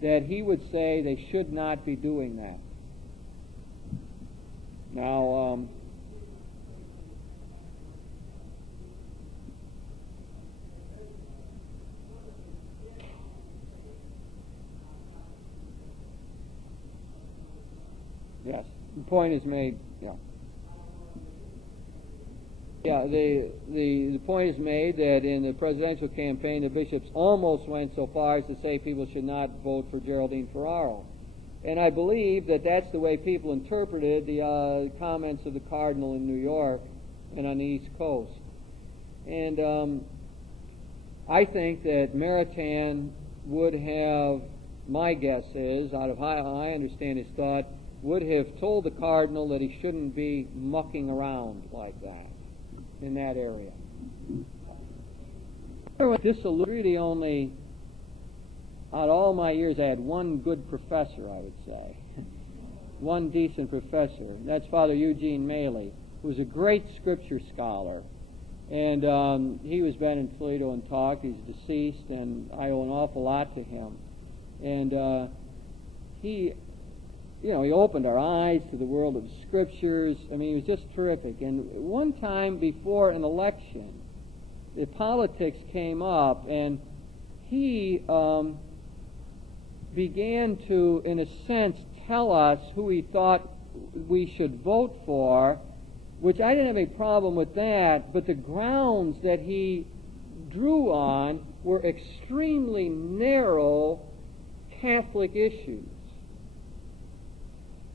that he would say they should not be doing that. Now, yes, the point is made. The point is made that in the presidential campaign, the bishops almost went so far as to say people should not vote for Geraldine Ferraro. And I believe that that's the way people interpreted the comments of the cardinal in New York and on the East Coast. And I think that Maritain would have, my guess is, out of how I understand his thought, would have told the cardinal that he shouldn't be mucking around like that in that area. This really only, out of all my years, I had one good professor, I would say. One decent professor. And that's Father Eugene Maley, who was a great scripture scholar. And he was been in Toledo and talked. He's deceased, and I owe an awful lot to him. And he opened our eyes to the world of scriptures. I mean, he was just terrific. And one time before an election, the politics came up, and he began to, in a sense, tell us who he thought we should vote for, which I didn't have any problem with that, but the grounds that he drew on were extremely narrow Catholic issues.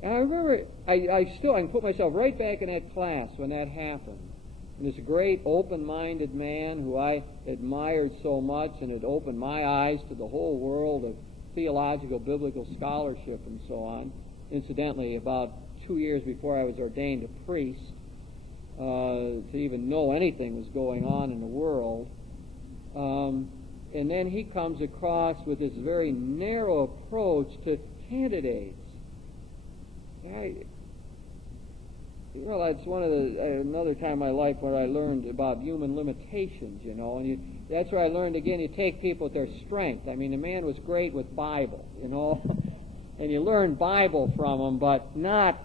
And I remember, I can put myself right back in that class when that happened. And this great open-minded man who I admired so much and had opened my eyes to the whole world of theological, biblical scholarship and so on. Incidentally, about 2 years before I was ordained a priest, to even know anything was going on in the world. And then he comes across with this very narrow approach to candidates. That's one of another time in my life where I learned about human limitations, and that's where I learned again, you take people with their strength. I mean, the man was great with Bible, and you learn Bible from him, but not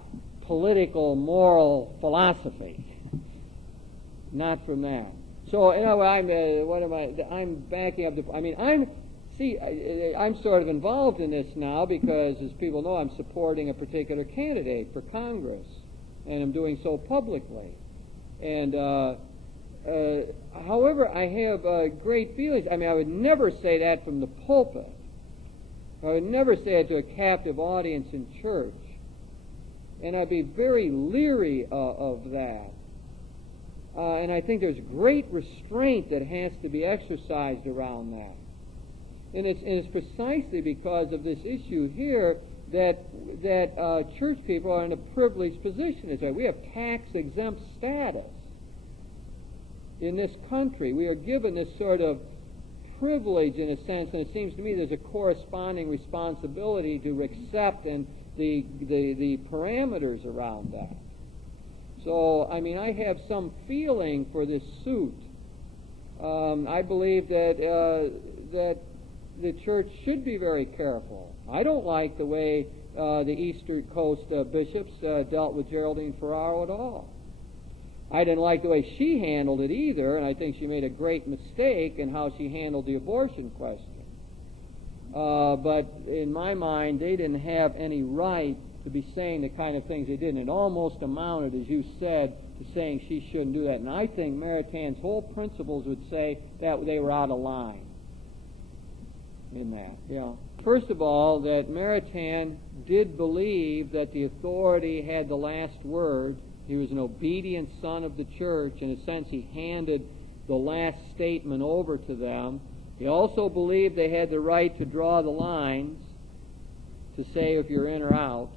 political, moral philosophy. Not from that. So, I'm backing up I'm sort of involved in this now because, as people know, I'm supporting a particular candidate for Congress, and I'm doing so publicly. And however, I have great feelings. I would never say that from the pulpit. I would never say it to a captive audience in church. And I'd be very leery of that. And I think there's great restraint that has to be exercised around that. And it's precisely because of this issue here that church people are in a privileged position. We have tax-exempt status in this country. We are given this sort of privilege in a sense, and it seems to me there's a corresponding responsibility to accept and the parameters around that. So, I have some feeling for this suit. I believe that the church should be very careful. I don't like the way the Eastern Coast bishops dealt with Geraldine Ferraro at all. I didn't like the way she handled it either, and I think she made a great mistake in how she handled the abortion question. But in my mind, they didn't have any right to be saying the kind of things they did. And it almost amounted, as you said, to saying she shouldn't do that. And I think Maritain's whole principles would say that they were out of line in that. Yeah. First of all, that Maritain did believe that the authority had the last word. He was an obedient son of the church. In a sense, he handed the last statement over to them. He also believed they had the right to draw the lines to say if you're in or out.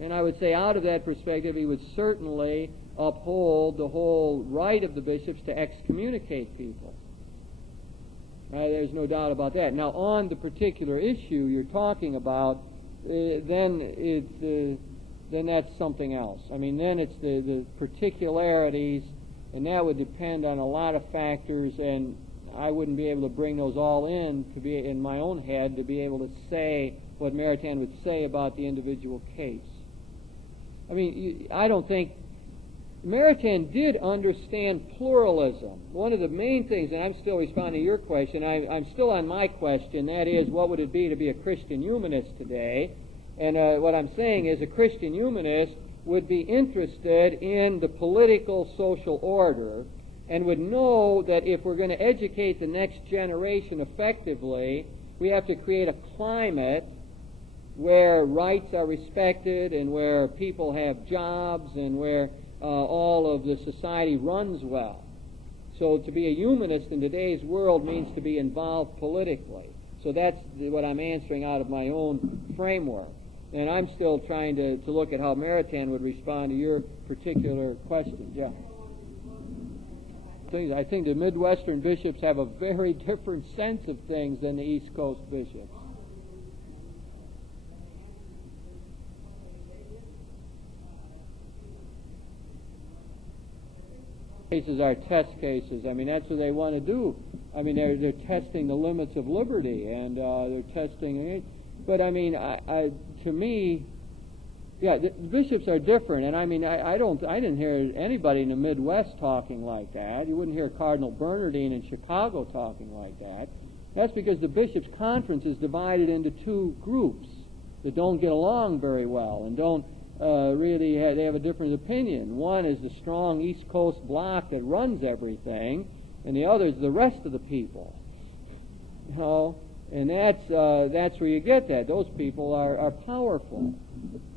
And I would say out of that perspective, he would certainly uphold the whole right of the bishops to excommunicate people. There's no doubt about that. Now, on the particular issue you're talking about, then that's something else. Then it's the particularities, and that would depend on a lot of factors, and I wouldn't be able to bring those all in to be in my own head to be able to say what Maritain would say about the individual case. I don't think Maritain did understand pluralism. One of the main things, and I'm still responding to your question, I'm still on my question, that is, what would it be to be a Christian humanist today? And what I'm saying is a Christian humanist would be interested in the political social order and would know that if we're going to educate the next generation effectively, we have to create a climate where rights are respected and where people have jobs and where all of the society runs well. So to be a humanist in today's world means to be involved politically. So that's what I'm answering out of my own framework. And I'm still trying to look at how Maritain would respond to your particular question. Yeah. I think the Midwestern bishops have a very different sense of things than the East Coast bishops. Cases are test cases. That's what they want to do. They're testing the limits of liberty, and they're testing it. But to me, yeah, the bishops are different. And I didn't hear anybody in the Midwest talking like that. You wouldn't hear Cardinal Bernardine in Chicago talking like that. That's because the bishops' conference is divided into two groups that don't get along very well and don't they have a different opinion. One is the strong East Coast bloc that runs everything, and the other is the rest of the people. You know, and that's where you get that. Those people are powerful,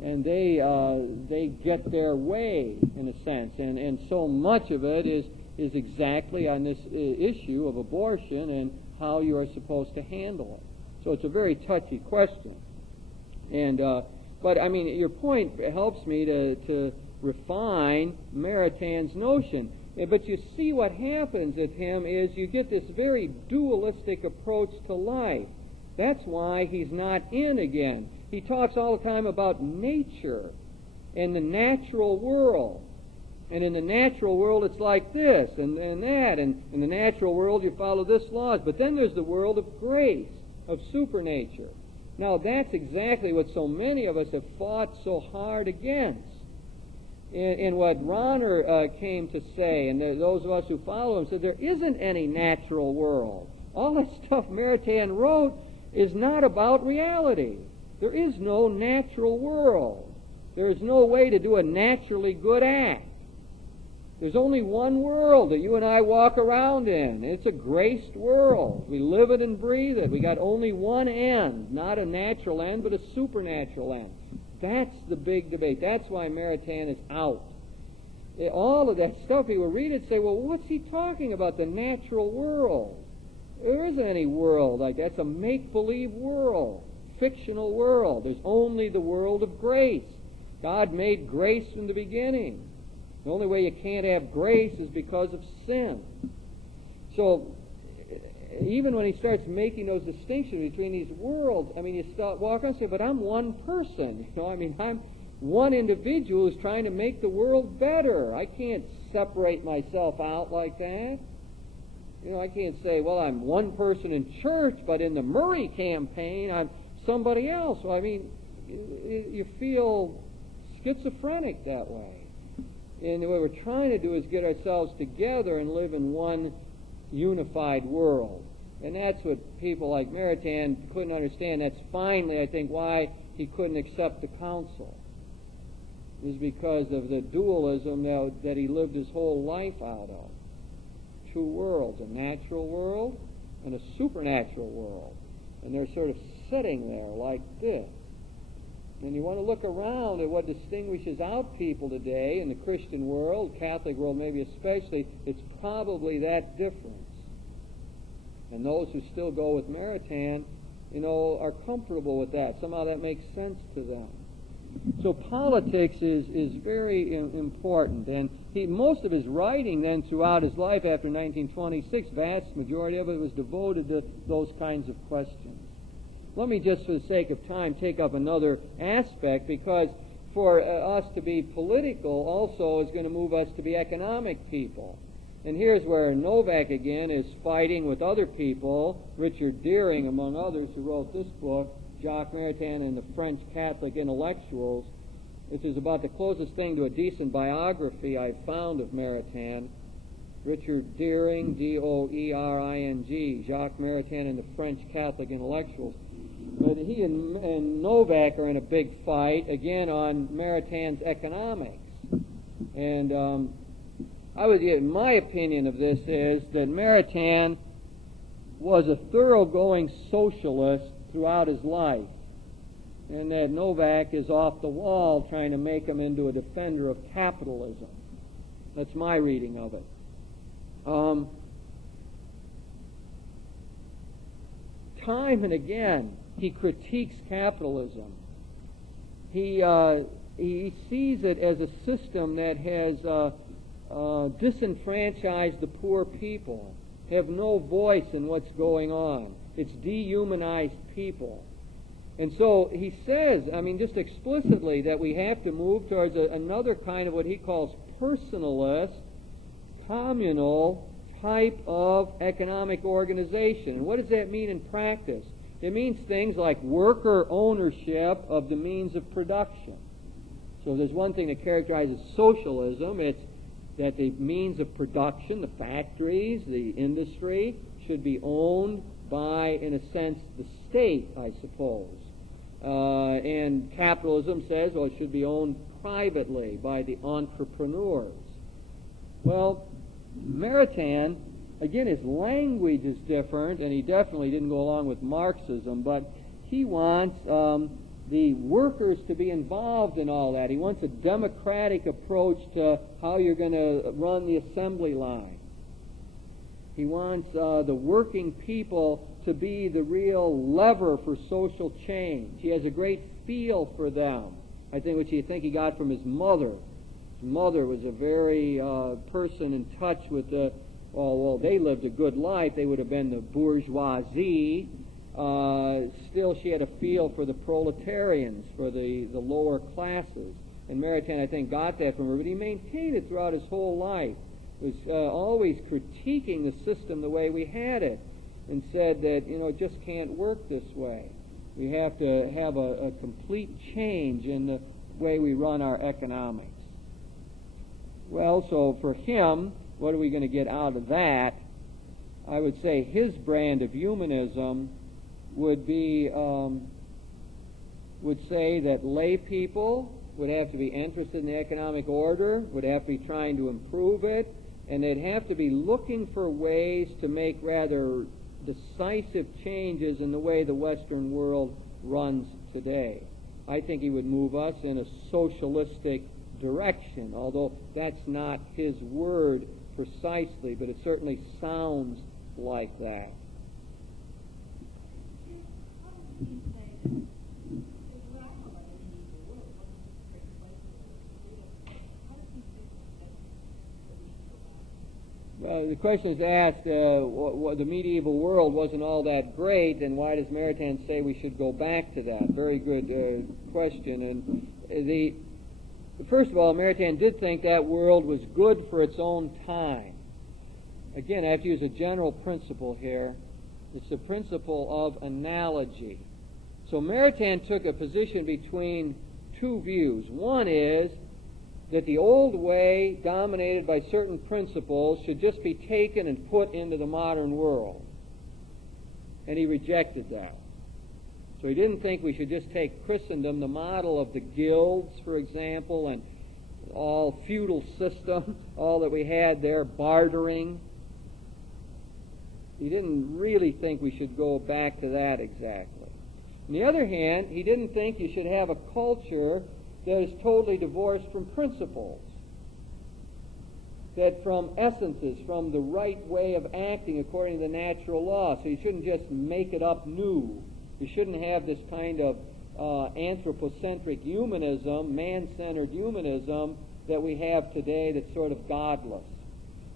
and they get their way in a sense, and so much of it is exactly on this issue of abortion and how you are supposed to handle it. So it's a very touchy question. And but I mean, your point helps me to refine Maritain's notion. But you see what happens with him is you get this very dualistic approach to life. That's why he's not in again. He talks all the time about nature and the natural world. And in the natural world it's like this and that. And in the natural world you follow this laws. But then there's the world of grace, of supernature. Now that's exactly what so many of us have fought so hard against. In what Rahner came to say, and those of us who follow him said there isn't any natural world. All that stuff Maritain wrote is not about reality. There is no natural world. There is no way to do a naturally good act. There's only one world that you and I walk around in. It's a graced world. We live it and breathe it. We got only one end, not a natural end, but a supernatural end. That's the big debate. That's why Maritain is out. All of that stuff, people read it and say, well, what's he talking about, the natural world? There isn't any world like that. It's a make-believe world, fictional world. There's only the world of grace. God made grace from the beginning. The only way you can't have grace is because of sin. So even when he starts making those distinctions between these worlds, I mean, you start walking and say, but I'm one person. You know, I mean, I'm one individual who's trying to make the world better. I can't separate myself out like that. You know, I can't say, well, I'm one person in church, but in the Murray campaign, I'm somebody else. Well, I mean, you feel schizophrenic that way. And what we're trying to do is get ourselves together and live in one unified world. And that's what people like Maritain couldn't understand. That's finally, I think, why he couldn't accept the council. It was because of the dualism that he lived his whole life out of. Two worlds, a natural world and a supernatural world. And they're sort of sitting there like this. And you want to look around at what distinguishes out people today in the Christian world, Catholic world maybe especially, it's probably that difference. And those who still go with Maritain, you know, are comfortable with that. Somehow that makes sense to them. So politics is very important. And most of his writing then throughout his life after 1926, vast majority of it was devoted to those kinds of questions. Let me just, for the sake of time, take up another aspect, because for us to be political also is going to move us to be economic people. And here's where Novak again is fighting with other people, Richard Deering among others, who wrote this book, Jacques Maritain and the French Catholic Intellectuals, which is about the closest thing to a decent biography I've found of Maritain. Richard Deering, D-O-E-R-I-N-G, Jacques Maritain and the French Catholic Intellectuals. But he and Novak are in a big fight, again, on Maritain's economics. And my opinion of this is that Maritain was a thoroughgoing socialist throughout his life, and that Novak is off the wall trying to make him into a defender of capitalism. That's my reading of it. Time and again, he critiques capitalism. He sees it as a system that has disenfranchised the poor people, have no voice in what's going on. It's dehumanized people. And so he says, I mean, just explicitly, that we have to move towards another kind of what he calls personalist, communal type of economic organization. And what does that mean in practice? It means things like worker ownership of the means of production. So there's one thing that characterizes socialism. It's that the means of production, the factories, the industry, should be owned by, in a sense, the state, I suppose. And capitalism says, well, it should be owned privately by the entrepreneurs. Well, Maritain, again, his language is different, and he definitely didn't go along with Marxism, but he wants the workers to be involved in all that. He wants a democratic approach to how you're going to run the assembly line. He wants the working people to be the real lever for social change. He has a great feel for them, I think, which he got from his mother. His mother was a very person in touch with the, well, they lived a good life. They would have been the bourgeoisie. Still, she had a feel for the proletarians, for the lower classes. And Maritain, I think, got that from her, but he maintained it throughout his whole life. He was always critiquing the system the way we had it, and said that, it just can't work this way. We have to have a complete change in the way we run our economics. Well, so for him, what are we going to get out of that? I would say his brand of humanism would be, would say that lay people would have to be interested in the economic order, would have to be trying to improve it, and they'd have to be looking for ways to make rather decisive changes in the way the Western world runs today. I think he would move us in a socialistic direction, although that's not his word precisely, but it certainly sounds like that. Well, the question is asked, the medieval world wasn't all that great, and why does Maritain say we should go back to that? Very good question. And first of all, Maritain did think that world was good for its own time. Again, I have to use a general principle here. It's the principle of analogy. So Maritain took a position between two views. One is that the old way, dominated by certain principles, should just be taken and put into the modern world. And he rejected that. So he didn't think we should just take Christendom, the model of the guilds, for example, and all feudal system, all that we had there, bartering. He didn't really think we should go back to that exactly. On the other hand, he didn't think you should have a culture that is totally divorced from principles, that from essences, from the right way of acting according to the natural law. So you shouldn't just make it up new. You shouldn't have this kind of anthropocentric humanism, man-centered humanism that we have today that's sort of godless.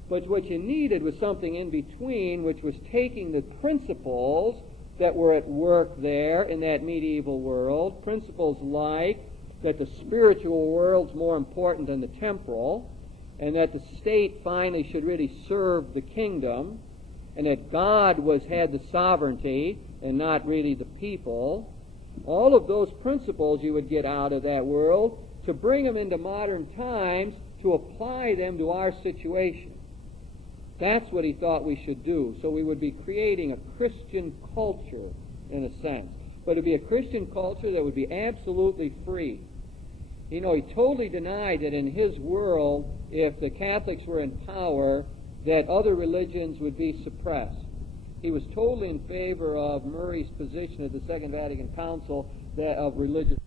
But what you needed was something in between, which was taking the principles that were at work there in that medieval world, principles like that the spiritual world's more important than the temporal, and that the state finally should really serve the kingdom, and that God had the sovereignty and not really the people. All of those principles you would get out of that world to bring them into modern times, to apply them to our situation. That's what he thought we should do. So we would be creating a Christian culture, in a sense. But it would be a Christian culture that would be absolutely free. He totally denied that in his world, if the Catholics were in power, that other religions would be suppressed. He was totally in favor of Murray's position at the Second Vatican Council of religious